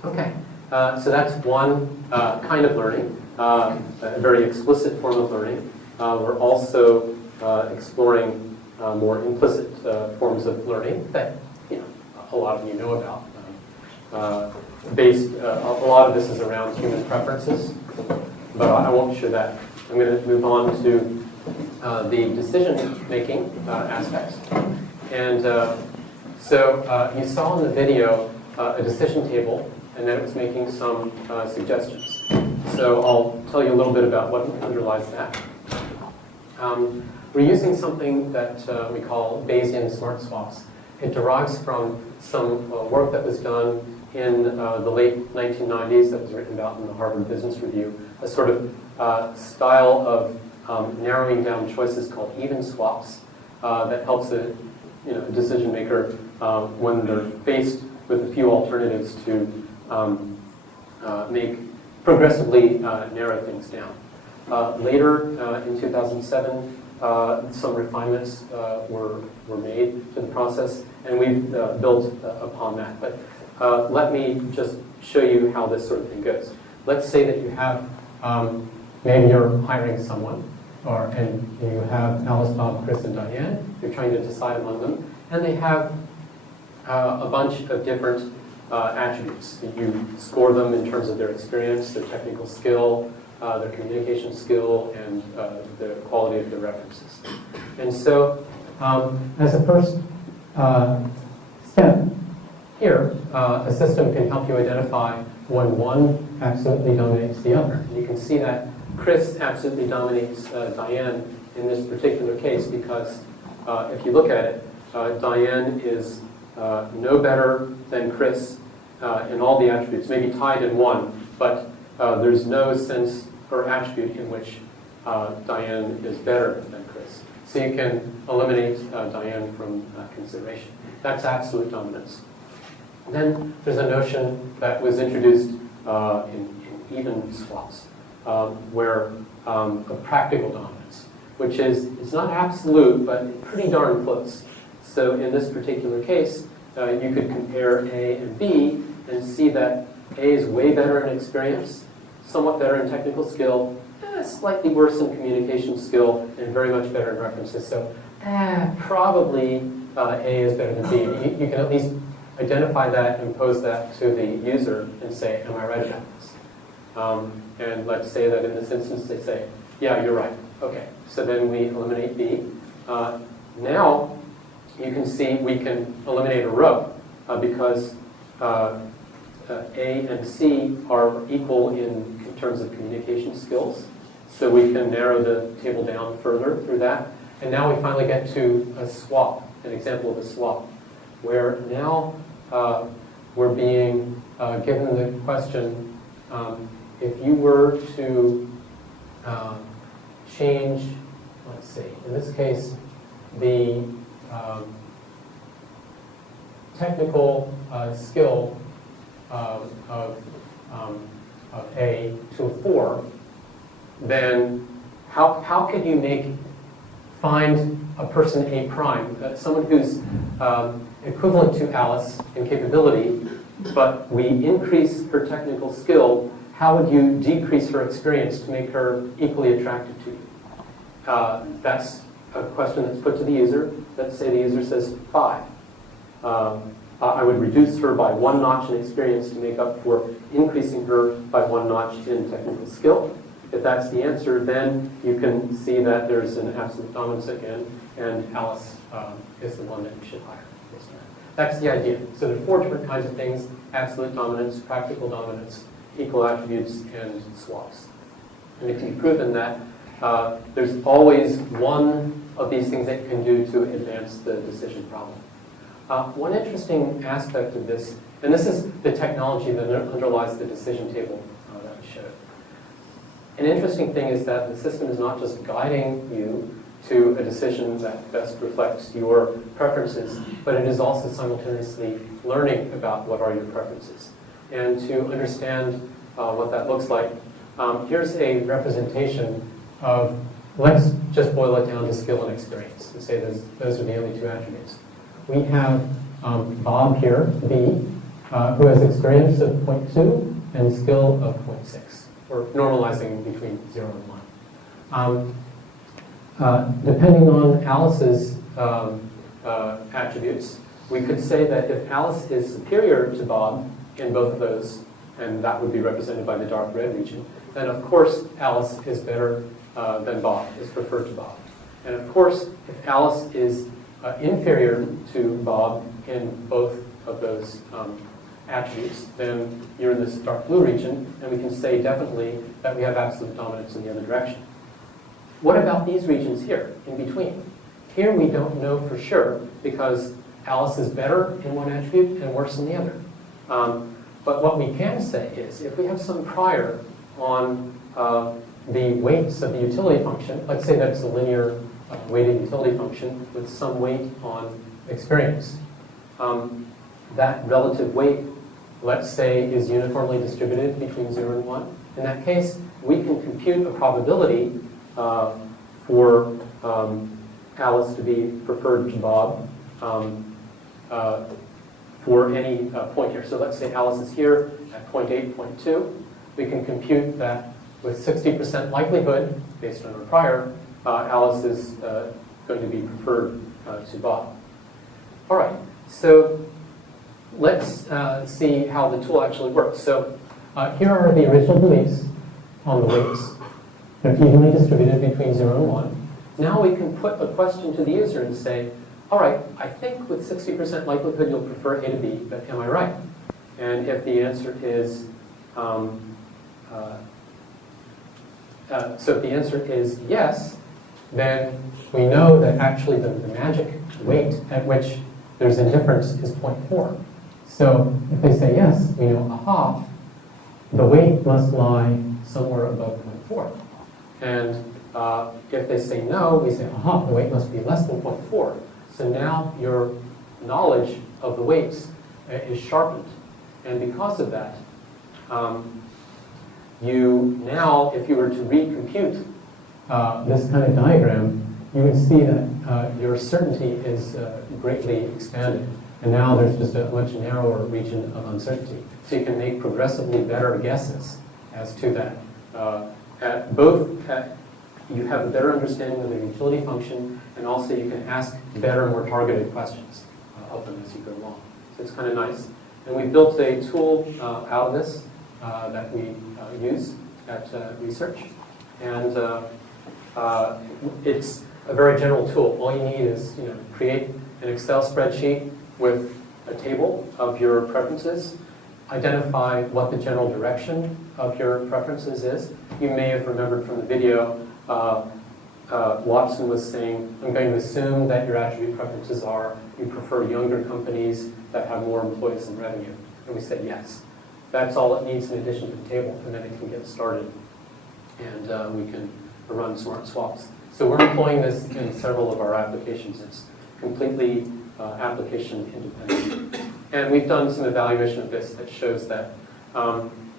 Okay, so that's one kind of learning, a very explicit form of learning. We're also exploring more implicit forms of learning that a lot of you know about. A lot of this is around human preferences, but I won't show that. I'm going to move on to the decision-making aspects. And so you saw in the video a decision table, and then it was making some suggestions. So I'll tell you a little bit about what underlies that. We're using something that we call Bayesian smart swaps. It derives from some work that was done in the late 1990s that was written about in the Harvard Business Review, a sort of style of narrowing down choices called even swaps that helps a decision maker when they're faced with a few alternatives to make progressively narrow things down. Later, in 2007, some refinements were made to the process, and we've built upon that. But let me just show you how this sort of thing goes. Let's say that you have, maybe you're hiring someone, and you have Alice, Bob, Chris, and Diane. You're trying to decide among them, and they have a bunch of different attributes. You score them in terms of their experience, their technical skill, their communication skill, and the quality of their references. And so, as a first step here, a system can help you identify when one absolutely dominates the other. And you can see that Chris absolutely dominates Diane in this particular case because if you look at it, Diane is no better than Chris in all the attributes, maybe tied in one, but there's no sense or attribute in which Diane is better than Chris. So you can eliminate Diane from consideration. That's absolute dominance. Then there's a notion that was introduced in even swaps, where a practical dominance, which is, it's not absolute, but pretty darn close. So in this particular case, you could compare A and B and see that A is way better in experience, somewhat better in technical skill, slightly worse in communication skill, and very much better in references. So probably A is better than B. You can at least identify that and pose that to the user and say, am I right about this? And let's say that in this instance they say, yeah, you're right. Okay, so then we eliminate B. Now you can see we can eliminate a row because A and C are equal in terms of communication skills. So we can narrow the table down further through that. And now we finally get to a swap, an example of a swap, where now we're being given the question, if you were to change, let's see, in this case, the technical skill of A to a 4, then how could you find a person A prime, someone who's equivalent to Alice in capability, but we increase her technical skill? How would you decrease her experience to make her equally attractive to you? That's a question that's put to the user. Let's say the user says 5. I would reduce her by 1 notch in experience to make up for increasing her by 1 notch in technical skill. If that's the answer, then you can see that there's an absolute dominance again, and Alice is the one that you should hire. That's the idea. So there are 4 different kinds of things: absolute dominance, practical dominance, equal attributes, and swaps. And it can be proven that there's always one of these things that you can do to advance the decision problem. One interesting aspect of this, and this is the technology that underlies the decision table that we showed. An interesting thing is that the system is not just guiding you to a decision that best reflects your preferences, but it is also simultaneously learning about what are your preferences. And to understand what that looks like, here's a representation of, let's just boil it down to skill and experience and say those are the only 2 attributes. We have Bob here, B, who has experience of 0.2 and skill of 0.6. We're normalizing between 0 and 1. Depending on Alice's attributes, we could say that if Alice is superior to Bob in both of those, and that would be represented by the dark red region, then of course Alice is better than Bob, is preferred to Bob. And of course, if Alice is inferior to Bob in both of those attributes, then you're in this dark blue region, and we can say definitely that we have absolute dominance in the other direction. What about these regions here, in between? Here we don't know for sure, because Alice is better in one attribute and worse in the other. But what we can say is, if we have some prior on the weights of the utility function, let's say that it's a linear weighted utility function with some weight on experience. That relative weight let's say, is uniformly distributed between 0 and 1. In that case, we can compute a probability for Alice to be preferred to Bob for any point here. So let's say Alice is here at 0.8, 0.2. We can compute that with 60% likelihood, based on our prior, Alice is going to be preferred to Bob. All right, so let's see how the tool actually works. So here are the original beliefs on the weights. They're evenly distributed between 0 and 1. Now we can put a question to the user and say, all right, I think with 60% likelihood you'll prefer A to B, but am I right? And if the answer is, so if the answer is yes, then we know that actually the magic weight at which there's a difference is 0.4. So if they say yes, we know, aha, the weight must lie somewhere above 0.4. And if they say no, we say, aha, the weight must be less than 0.4. So now your knowledge of the weights is sharpened. And because of that, you now, if you were to recompute this kind of diagram, you would see that your certainty is greatly expanded. And now there's just a much narrower region of uncertainty. So you can make progressively better guesses as to that. You have a better understanding of the utility function, and also you can ask better, more targeted questions of them as you go along. So it's kind of nice. And we built a tool out of this that we use at research. And it's a very general tool. All you need is create an Excel spreadsheet with a table of your preferences, identify what the general direction of your preferences is. You may have remembered from the video, Watson was saying, I'm going to assume that your attribute preferences are you prefer younger companies that have more employees and revenue. And we said yes. That's all it needs in addition to the table, and then it can get started. And we can run smart swaps. So we're employing this in several of our applications. It's completely application independent. And we've done some evaluation of this that shows that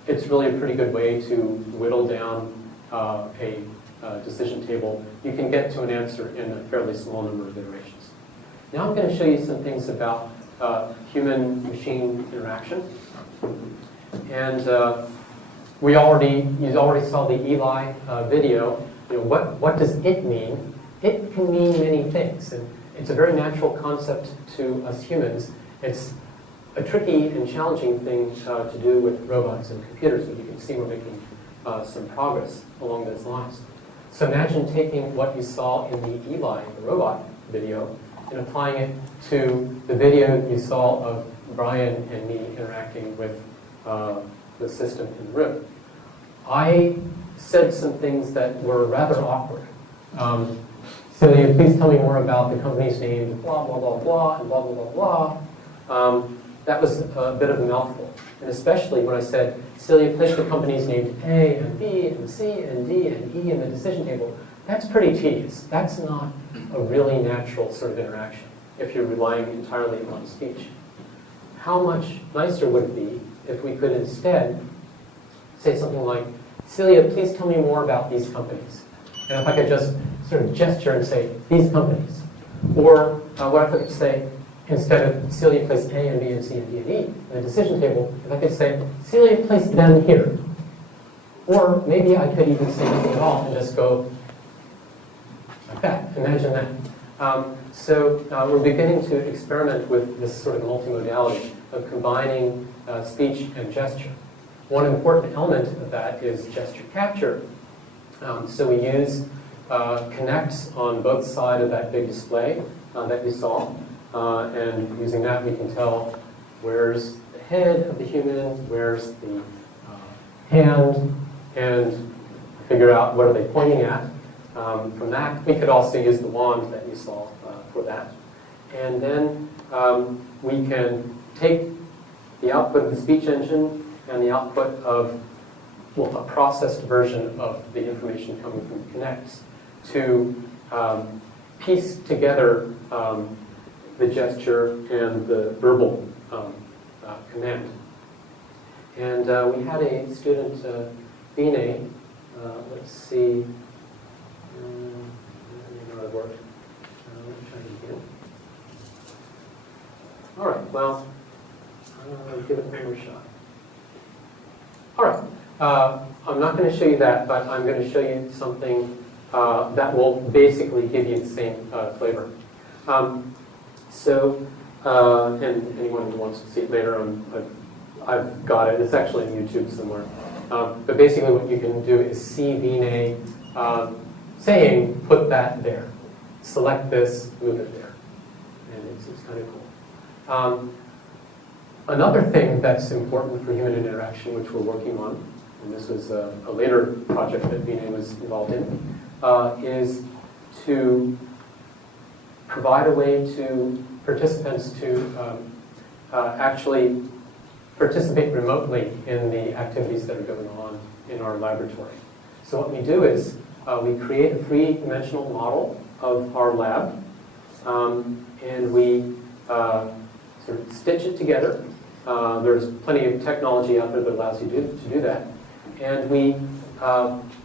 it's really a pretty good way to whittle down a decision table. You can get to an answer in a fairly small number of iterations. Now I'm going to show you some things about human-machine interaction. And you already saw the Eli video. What does it mean? It can mean many things, and it's a very natural concept to us humans. It's a tricky and challenging thing to do with robots and computers, but you can see we're making some progress along those lines. So imagine taking what you saw in the Eli, the robot video, and applying it to the video you saw of Brian and me interacting with the system in the room. I said some things that were rather awkward. Celia, please tell me more about the company's name, blah, blah, blah, blah, and blah, blah, blah, blah. That was a bit of a mouthful. And especially when I said, Celia, place the companies named A and B and C and D and E in the decision table. That's pretty tedious. That's not a really natural sort of interaction if you're relying entirely on speech. How much nicer would it be if we could instead say something like, Celia, please tell me more about these companies. And if I could just sort of gesture and say, these companies. Or what if I could say, instead of Celia, place A and B and C and D and E in the decision table, if I could say, Celia, place them here. Or maybe I could even say nothing at all and just go like that. Imagine that. So we're beginning to experiment with this sort of multimodality of combining speech and gesture. One important element of that is gesture capture. So we use kinects on both sides of that big display that you saw. And using that, we can tell where's the head of the human, where's the hand, and figure out what are they pointing at. From that, we could also use the wand that you saw for that. And then we can take the output of the speech engine and the output of a processed version of the information coming from the kinects to piece together the gesture and the verbal command. And we had a student, Bine, let's see, I don't know how to work. Let's try it again. All right, well, give it one more shot. All right, I'm not going to show you that, but I'm going to show you something that will basically give you the same flavor. And anyone who wants to see it later, I've got it. It's actually on YouTube somewhere. But basically what you can do is see Bine saying, put that there. Select this, move it there. And it's kind of cool. Another thing that's important for human interaction, which we're working on, and this was a later project that Bine was involved in, is to provide a way to participants to actually participate remotely in the activities that are going on in our laboratory. So what we do is we create a three-dimensional model of our lab, and we sort of stitch it together. There's plenty of technology out there that allows you to do that. And we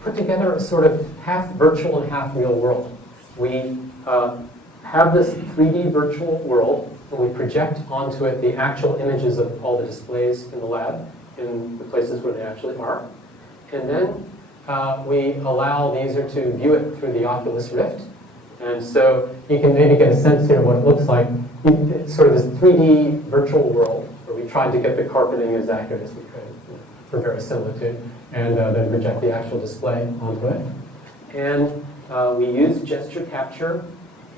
put together a sort of half virtual and half real world. We have this 3D virtual world, and we project onto it the actual images of all the displays in the lab, in the places where they actually are. And then we allow the user to view it through the Oculus Rift. And so you can maybe get a sense here of what it looks like. It's sort of this 3D virtual world where we tried to get the carpeting as accurate as we could for verisimilitude, and then project the actual display onto it. And we use gesture capture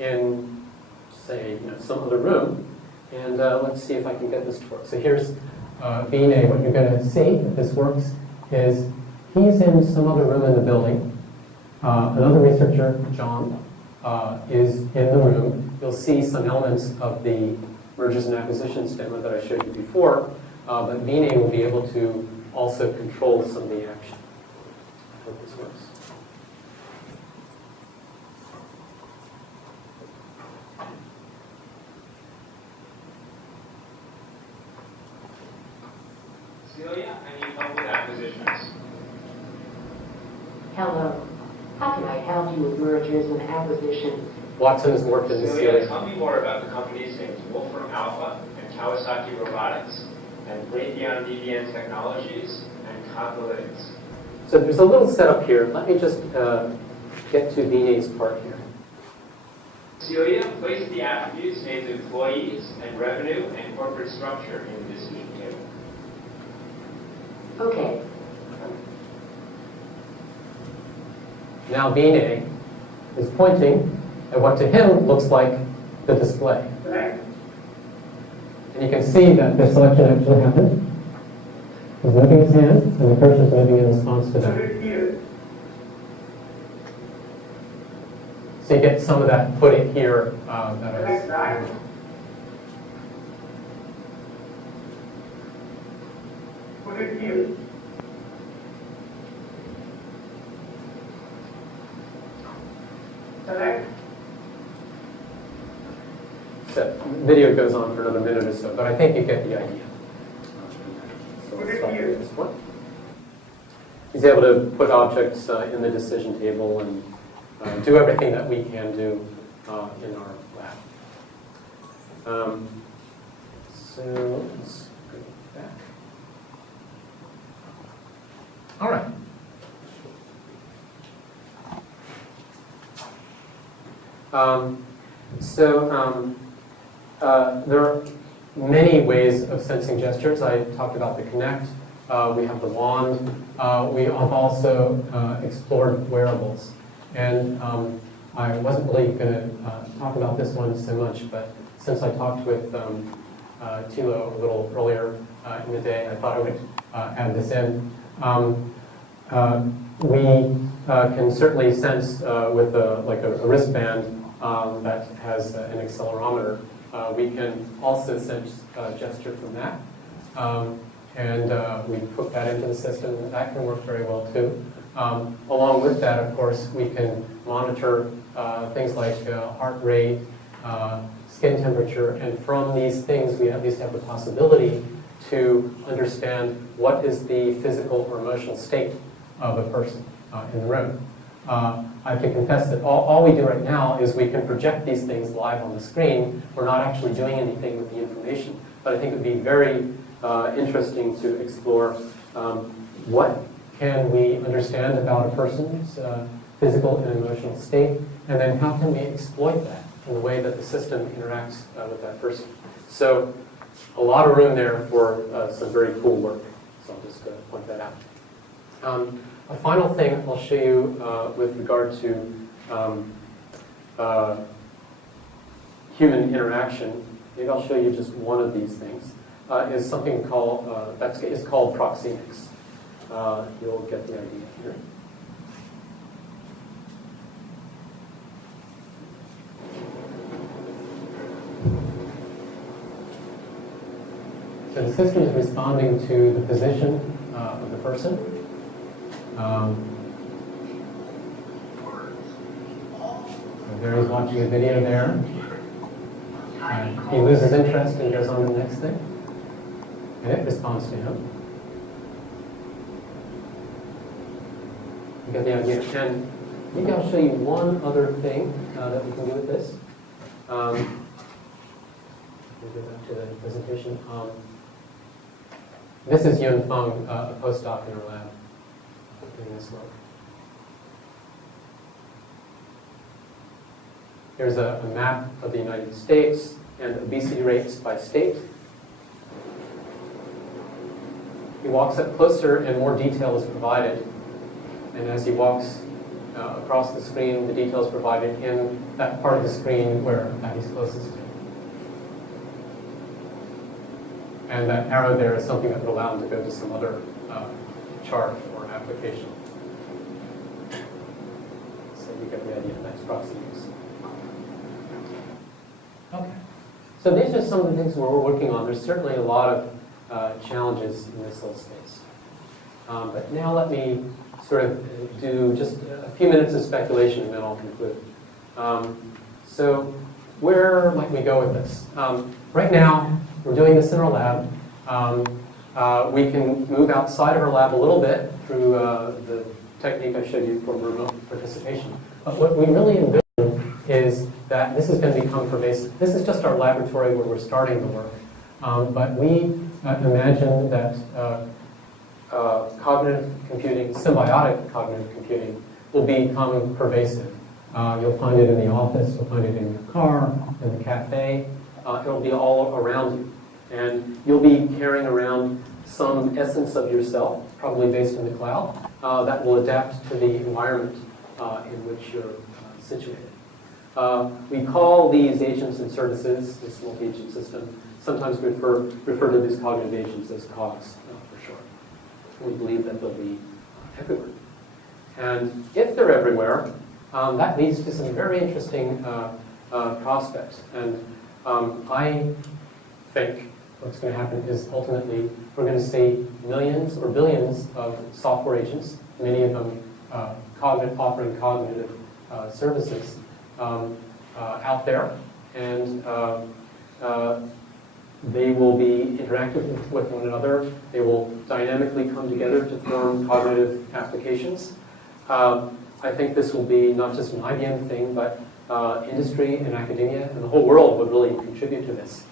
in, say, some other room. And let's see if I can get this to work. So here's Bine. What you're going to see, if this works, is he's in some other room in the building. Another researcher, John, is in the room. You'll see some elements of the mergers and acquisitions demo that I showed you before, but Bine will be able to also control some of the action. I hope this works. Celia, I need help with acquisitions. Hello. How can I help you with mergers and acquisitions? Watson has worked in this Celia, area. tell me more about the companies named Wolfram Alpha and Kawasaki Robotics and Raytheon DBN Technologies and Cognalytics. So there's a little setup here. Let me just get to Bine's part here. Celia, place the attributes named employees and revenue and corporate structure in the decision table. Okay. Now Bine is pointing at what to him looks like the display. And you can see that the selection actually happened. He's moving his hand, and the cursor is moving in response to that. So you get some of that put it here that I was. Put it here. Select. So video goes on for another minute or so, but I think you get the idea. So let's stop at this point. He's able to put objects in the decision table and do everything that we can do in our lab. So let's go back. All right. There are many ways of sensing gestures. I talked about the Kinect. We have the wand. We have also explored wearables. And I wasn't really going to talk about this one so much, but since I talked with Thilo a little earlier in the day, I thought I would add this in. We can certainly sense with a wristband that has an accelerometer. We can also sense gesture from that. And we put that into the system, and that can work very well too. Along with that, of course, we can monitor things like heart rate, skin temperature, and from these things we at least have the possibility to understand what is the physical or emotional state of a person in the room. I have to confess that all we do right now is we can project these things live on the screen. We're not actually doing anything with the information. But I think it would be very interesting to explore what can we understand about a person's physical and emotional state, and then how can we exploit that in the way that the system interacts with that person. So a lot of room there for some very cool work. So I'll just point that out. A final thing I'll show you with regard to human interaction, maybe I'll show you just one of these things, is something called, is called Proxemics. You'll get the idea here. So the system is responding to the position of the person. So there he's watching a video there. He loses interest and goes on to the next thing. And it responds to him. You get the idea. And maybe I'll show you one other thing that we can do with this. We'll go back to the presentation. This is Yun Feng, a postdoc in our lab, doing this work. Here's a map of the United States and obesity rates by state. He walks up closer and more detail is provided. And as he walks across the screen, the detail is provided in that part of the screen where he's closest to. And that arrow there is something that would allow him to go to some other chart or application. So you get the idea. That's Proxemics. Okay. So these are some of the things we're working on. There's certainly a lot of challenges in this little space. But now let me sort of do just a few minutes of speculation and then I'll conclude. So where might we go with this? Right now, we're doing this in our lab. We can move outside of our lab a little bit through the technique I showed you for remote participation. But what we really envision is that this is going to become pervasive. This is just our laboratory where we're starting the work. But we imagine that cognitive computing, symbiotic cognitive computing, will become pervasive. You'll find it in the office, you'll find it in your car, in the cafe. It'll be all around you. And you'll be carrying around some essence of yourself, probably based in the cloud, that will adapt to the environment in which you're situated. We call these agents and services, this multi-agent system, sometimes we refer to these cognitive agents as COGS for short. We believe that they'll be everywhere. And if they're everywhere, that leads to some very interesting prospects. And I think what's going to happen is ultimately we're going to see millions or billions of software agents, many of them offering cognitive services out there. And they will be interactive with one another. They will dynamically come together to form cognitive applications. I think this will be not just an IBM thing, but industry and academia and the whole world would really contribute to this.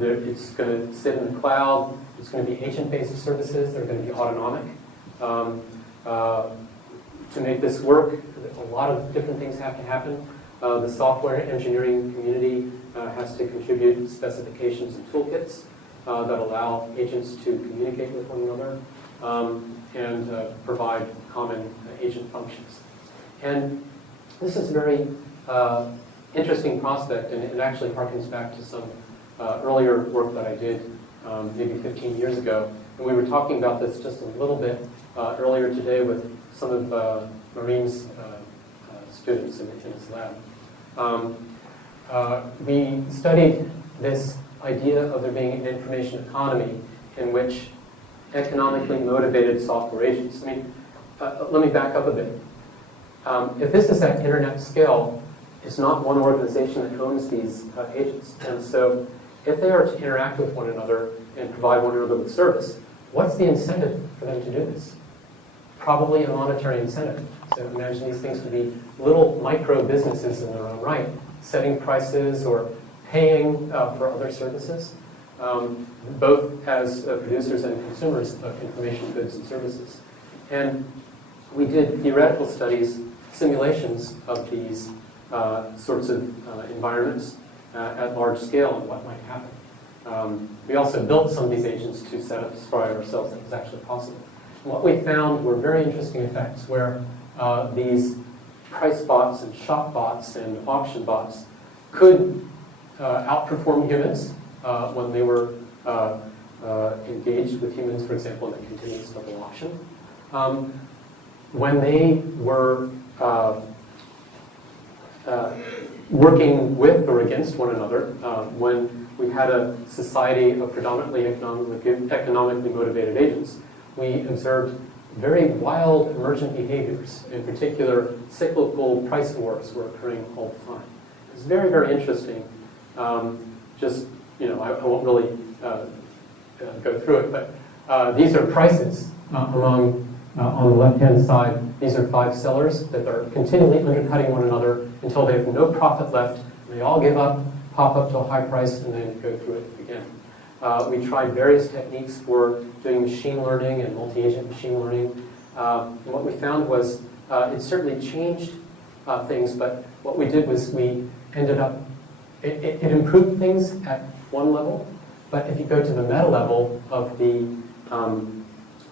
It's going to sit in the cloud. It's going to be agent-based services. They're going to be autonomic. To make this work, a lot of different things have to happen. The software engineering community has to contribute specifications and toolkits that allow agents to communicate with one another and provide common agent functions. And this is a very interesting prospect, and it actually harkens back to some earlier work that I did maybe 15 years ago. And we were talking about this just a little bit earlier today with some of Maureen's students in this lab. We studied this idea of there being an information economy in which economically motivated software agents. I mean, let me back up a bit. If this is at internet scale, it's not one organization that owns these agents. And so if they are to interact with one another and provide one another with service, what's the incentive for them to do this? Probably a monetary incentive. So imagine these things to be little micro businesses in their own right, setting prices or paying for other services, both as producers and consumers of information, goods, and services. And we did theoretical studies, simulations of these sorts of environments at large scale and what might happen. We also built some of these agents to satisfy ourselves that it was actually possible. And what we found were very interesting effects where these price bots and shop bots and auction bots could outperform humans when they were engaged with humans, for example, in a continuous level auction. When they were working with or against one another, when we had a society of predominantly economically motivated agents, we observed very wild emergent behaviors. In particular, cyclical price wars were occurring all the time. It's very, very interesting. Just, I won't really go through it, but these are prices among, on the left-hand side, these are 5 sellers that are continually undercutting one another until they have no profit left, and they all give up, pop up to a high price, and then go through it again. We tried various techniques for doing machine learning and multi-agent machine learning. And what we found was it certainly changed things, but what we did was we ended up, it improved things at one level, but if you go to the meta level of the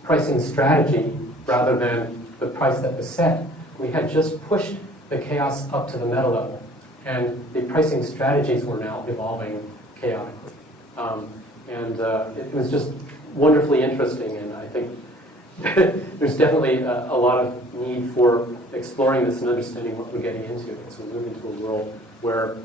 pricing strategy rather than the price that was set, we had just pushed the chaos up to the meta level, and the pricing strategies were now evolving chaotically. It was just wonderfully interesting, and I think there's definitely a lot of need for exploring this and understanding what we're getting into as we move into a world where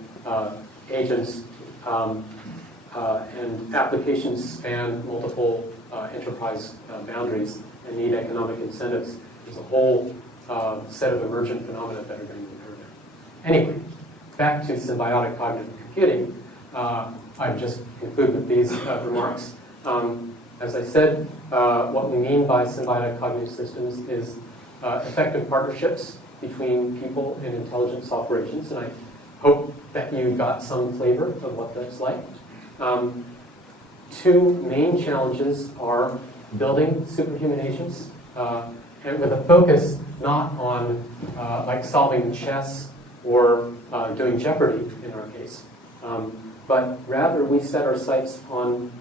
agents and applications span multiple enterprise boundaries and need economic incentives. There's a whole set of emergent phenomena that are going to occur there. Anyway, back to symbiotic cognitive computing. I just conclude with these remarks. As I said, what we mean by symbiotic cognitive systems is effective partnerships between people and intelligent software agents, and I hope that you got some flavor of what that's like. 2 main challenges are building superhuman agents, and with a focus not on like solving chess or doing Jeopardy in our case, but rather we set our sights on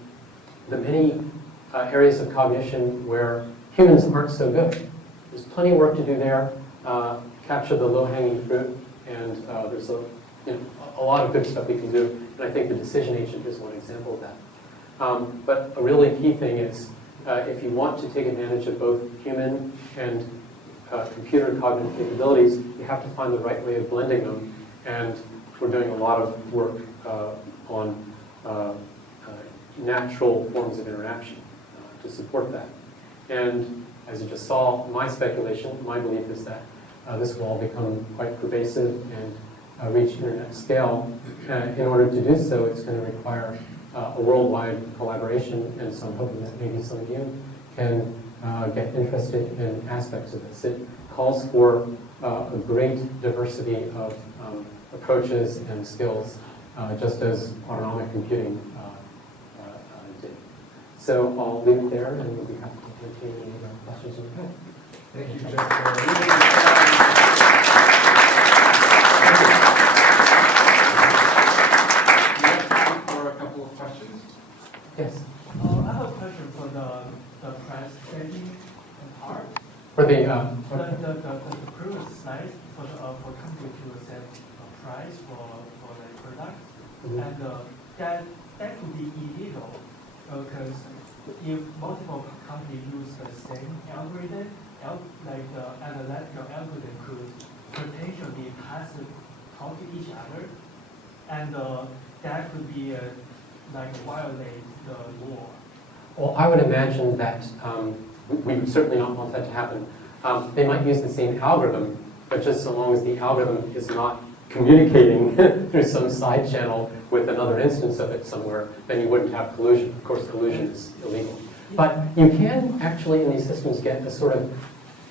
the many areas of cognition where humans aren't so good. There's plenty of work to do there, capture the low-hanging fruit, and there's a lot of good stuff we can do, and I think the decision agent is one example of that. But a really key thing is if you want to take advantage of both human and computer cognitive capabilities, you have to find the right way of blending them, and we're doing a lot of work on natural forms of interaction to support that. And as you just saw, my speculation, my belief is that this will all become quite pervasive and reach internet scale. In order to do so, it's going to require a worldwide collaboration, and so I'm hoping that maybe some of you can get interested in aspects of this. It calls for a great diversity of approaches and skills, just as autonomic computing did. So I'll leave it there, and we'll be happy to entertain any questions you have. Thank you, Jeff. For a couple of questions. Yes. I have a question for the price trading part. For the The previous slide for company to set a price for the product, and that could be illegal because if multiple companies use the same algorithm, like the analytical algorithm could potentially pass it talk to each other, and that could be like violate the law. Well, I would imagine that we would certainly not want that to happen. They might use the same algorithm, but just so long as the algorithm is not communicating through some side channel with another instance of it somewhere, then you wouldn't have collusion. Of course, collusion is illegal. But you can actually, in these systems, get a sort of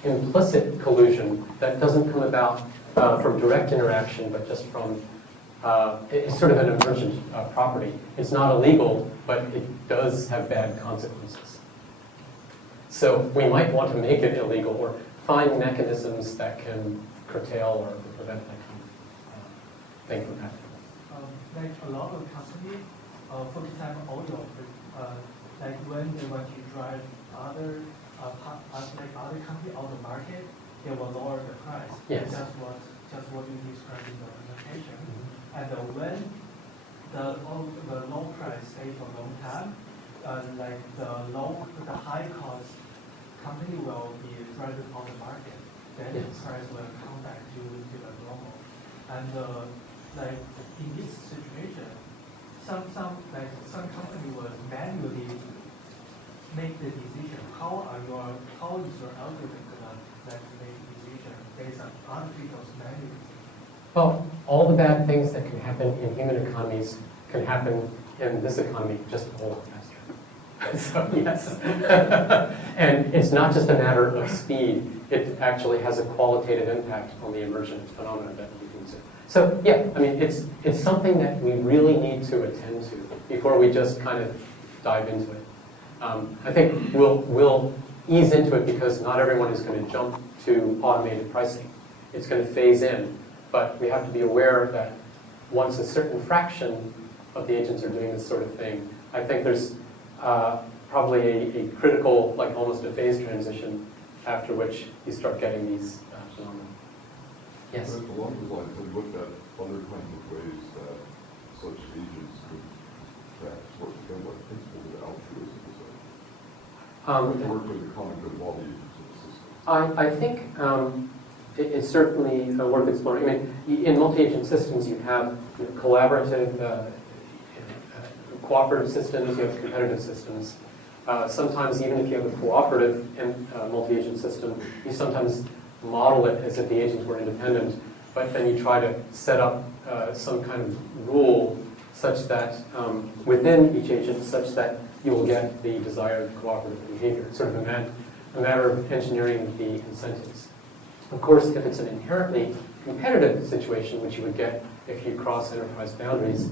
implicit collusion that doesn't come about from direct interaction, but just from, it's sort of an emergent property. It's not illegal, but it does have bad consequences. So we might want to make it illegal or find mechanisms that can curtail or prevent that kind of thing from happening. Like a lot of companies focus on oil, like when they want to drive other other company on the market, they will lower the price. Yes. Just what you described in the presentation. And when the low price stays for a long time, like the high cost company will be driven on the market. Then the price will come back to the normal. And like in this situation, some company will manually make the decision. How is your algorithm gonna make the decision based on other people's manual? Well, all the bad things that can happen in human economies can happen in this economy just a whole lot faster. So yes, and it's not just a matter of speed. It actually has a qualitative impact on the emergent phenomena that we can see. So yeah, I mean, it's something that we really need to attend to before we just kind of dive into it. I think we'll ease into it because not everyone is going to jump to automated pricing. It's going to phase in, but we have to be aware that once a certain fraction of the agents are doing this sort of thing, I think there's probably a critical, like almost a phase transition, after which you start getting these phenomena. Yes? But along those lines, have you looked at other kinds of ways that such agents could perhaps work together, like principles of altruism? To work with the common good of all the agents of the system? I think it's certainly worth exploring. I mean, in multi-agent systems, you have collaborative, cooperative systems, you have competitive systems. Sometimes, even if you have a cooperative multi-agent system, you sometimes model it as if the agents were independent, but then you try to set up some kind of rule such that within each agent, such that you will get the desired cooperative behavior. It's sort of a matter of engineering the incentives. Of course, if it's an inherently competitive situation, which you would get if you cross enterprise boundaries,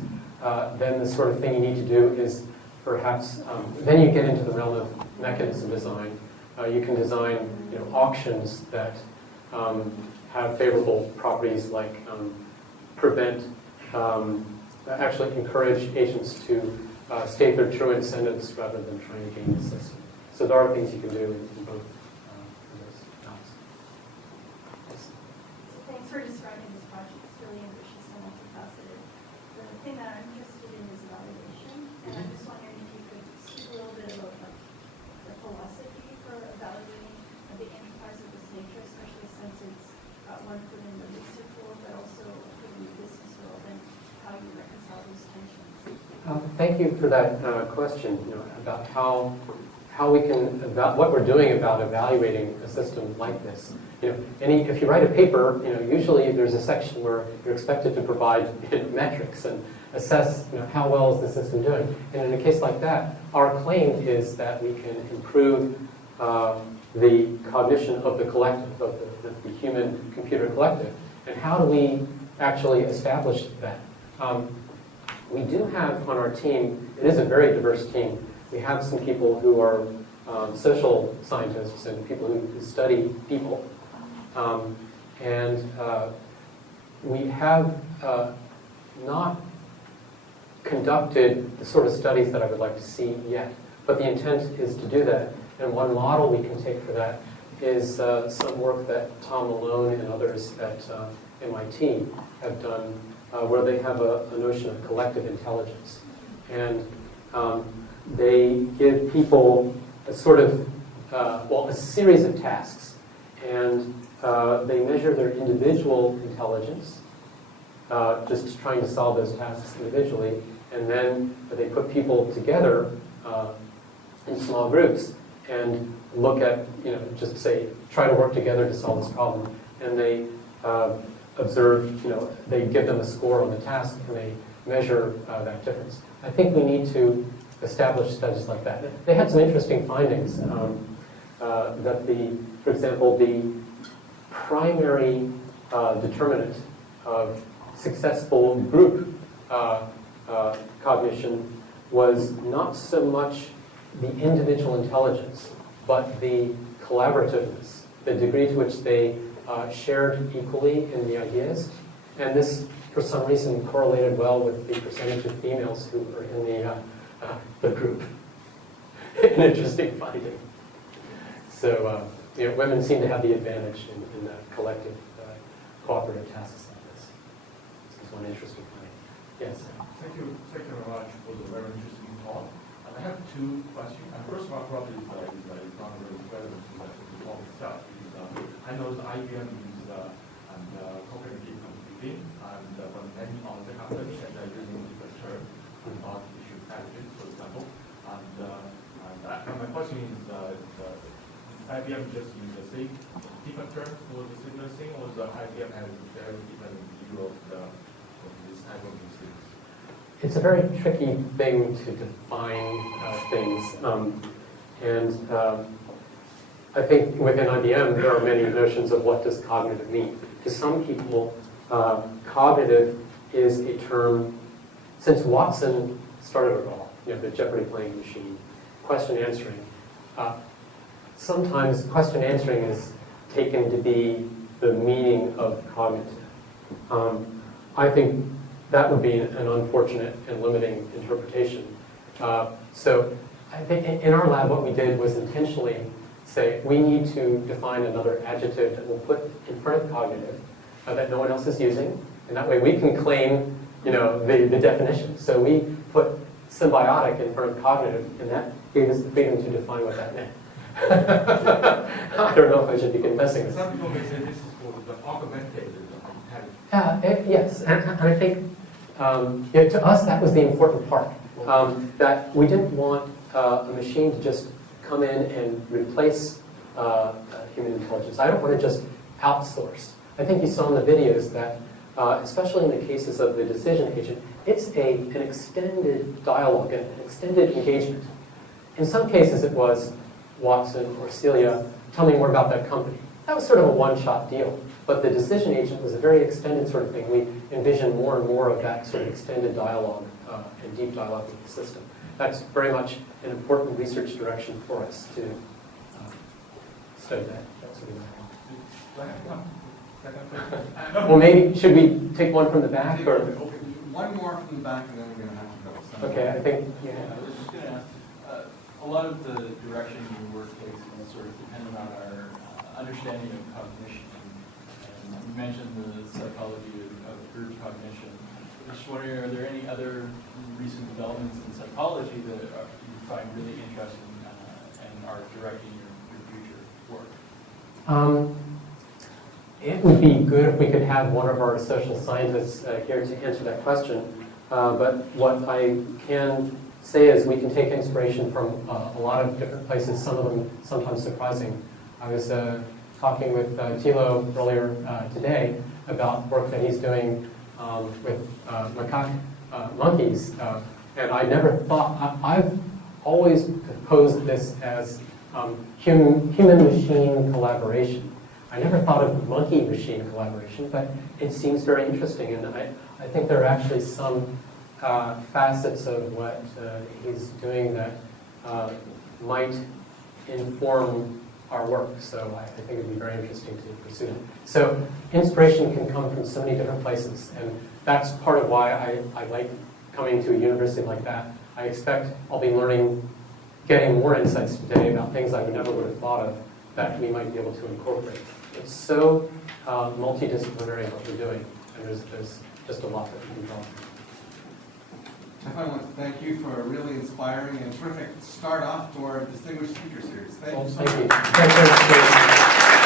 then the sort of thing you need to do is perhaps, then you get into the realm of mechanism design. You can design auctions that have favorable properties like prevent, actually encourage agents to state their true incentives rather than trying to game the system. So there are things you can do in both of those jobs. Yes. So thanks for describing this project. It's really ambitious and multifaceted. The thing that I'm interested in is evaluation, and I'm just wondering if you could speak a little bit about the philosophy for evaluating the enterprise of this nature, especially since it's one foot in the research world, but also a foot in the business world, and how you reconcile those tensions. Thank you for that question, about how we can, what we're doing about evaluating a system like this. If you write a paper, usually there's a section where you're expected to provide metrics and assess, how well is the system doing. And in a case like that, our claim is that we can improve the cognition of the collective, of the human-computer collective. And how do we actually establish that? We do have on our team, it is a very diverse team, we have some people who are social scientists and people who study people. We have not conducted the sort of studies that I would like to see yet, but the intent is to do that. And one model we can take for that is some work that Tom Malone and others at MIT have done, where they have a notion of collective intelligence. And they give people a sort of, a series of tasks. And they measure their individual intelligence, just trying to solve those tasks individually. And then they put people together in small groups and look at, just say, try to work together to solve this problem. And they observe, they give them a score on the task and they measure that difference. I think we need to establish studies like that. They had some interesting findings that for example, the primary determinant of successful group cognition was not so much the individual intelligence, but the collaborativeness, the degree to which they shared equally in the ideas. And this, for some reason, correlated well with the percentage of females who were in the group. An interesting finding. So, women seem to have the advantage in collective cooperative tasks like this. This is one interesting finding. Yes? Thank you very much for the very interesting talk. And I have two questions. And first one probably is not really relevant to the talk itself. Because, I know that IBM uses coherently computing and from many other companies and they're using different terms about issue packages, for example. And my question is, IBM just use the same different terms for the similar thing, or the IBM has a very different view of this type of things? It's a very tricky thing to define things. I think within IBM there are many notions of what does cognitive mean. To some people, cognitive is a term, since Watson started it all, the Jeopardy playing machine, question answering. Sometimes question answering is taken to be the meaning of cognitive. I think that would be an unfortunate and limiting interpretation. So I think in our lab what we did was intentionally say we need to define another adjective that we'll put in front of cognitive that no one else is using, and that way we can claim the definition. So we put symbiotic in front of cognitive, and that gave us the freedom to define what that meant. I don't know if I should be confessing this. Some people may say this is for the augmented intelligence. Yes, and I think to us that was the important part. That we didn't want a machine to just come in and replace human intelligence. I don't want to just outsource. I think you saw in the videos that, especially in the cases of the decision agent, it's an extended dialogue, an extended engagement. In some cases it was, Watson or Celia, tell me more about that company. That was sort of a one-shot deal. But the decision agent was a very extended sort of thing. We envision more and more of that sort of extended dialogue and deep dialogue with the system. That's very much an important research direction for us to study that sort of. Well, maybe, should we take one from the back? Or? One more from the back and then we're going to have to go. Okay, I think, I was just going to ask, a lot of the direction your work takes is sort of dependent on our understanding of cognition. And you mentioned the psychology of group cognition. I'm just wondering, are there any other recent developments in psychology that you find really interesting and are directing your future work? It would be good if we could have one of our social scientists here to answer that question. But what I can say is we can take inspiration from a lot of different places, some of them sometimes surprising. I was talking with Thilo earlier today about work that he's doing with monkeys. And I never thought, I've always posed this as human-machine collaboration. I never thought of monkey-machine collaboration, but it seems very interesting, and I think there are actually some facets of what he's doing that might inform our work, so I think it would be very interesting to pursue it. So inspiration can come from so many different places, and that's part of why I like coming to a university like that. I expect I'll be getting more insights today about things I never would have thought of that we might be able to incorporate. It's so multidisciplinary what we're doing, and there's just a lot that we can draw. I want to thank you for a really inspiring and terrific start off to our Distinguished Speaker Series. Thank you so much. Thank you. Thanks very much.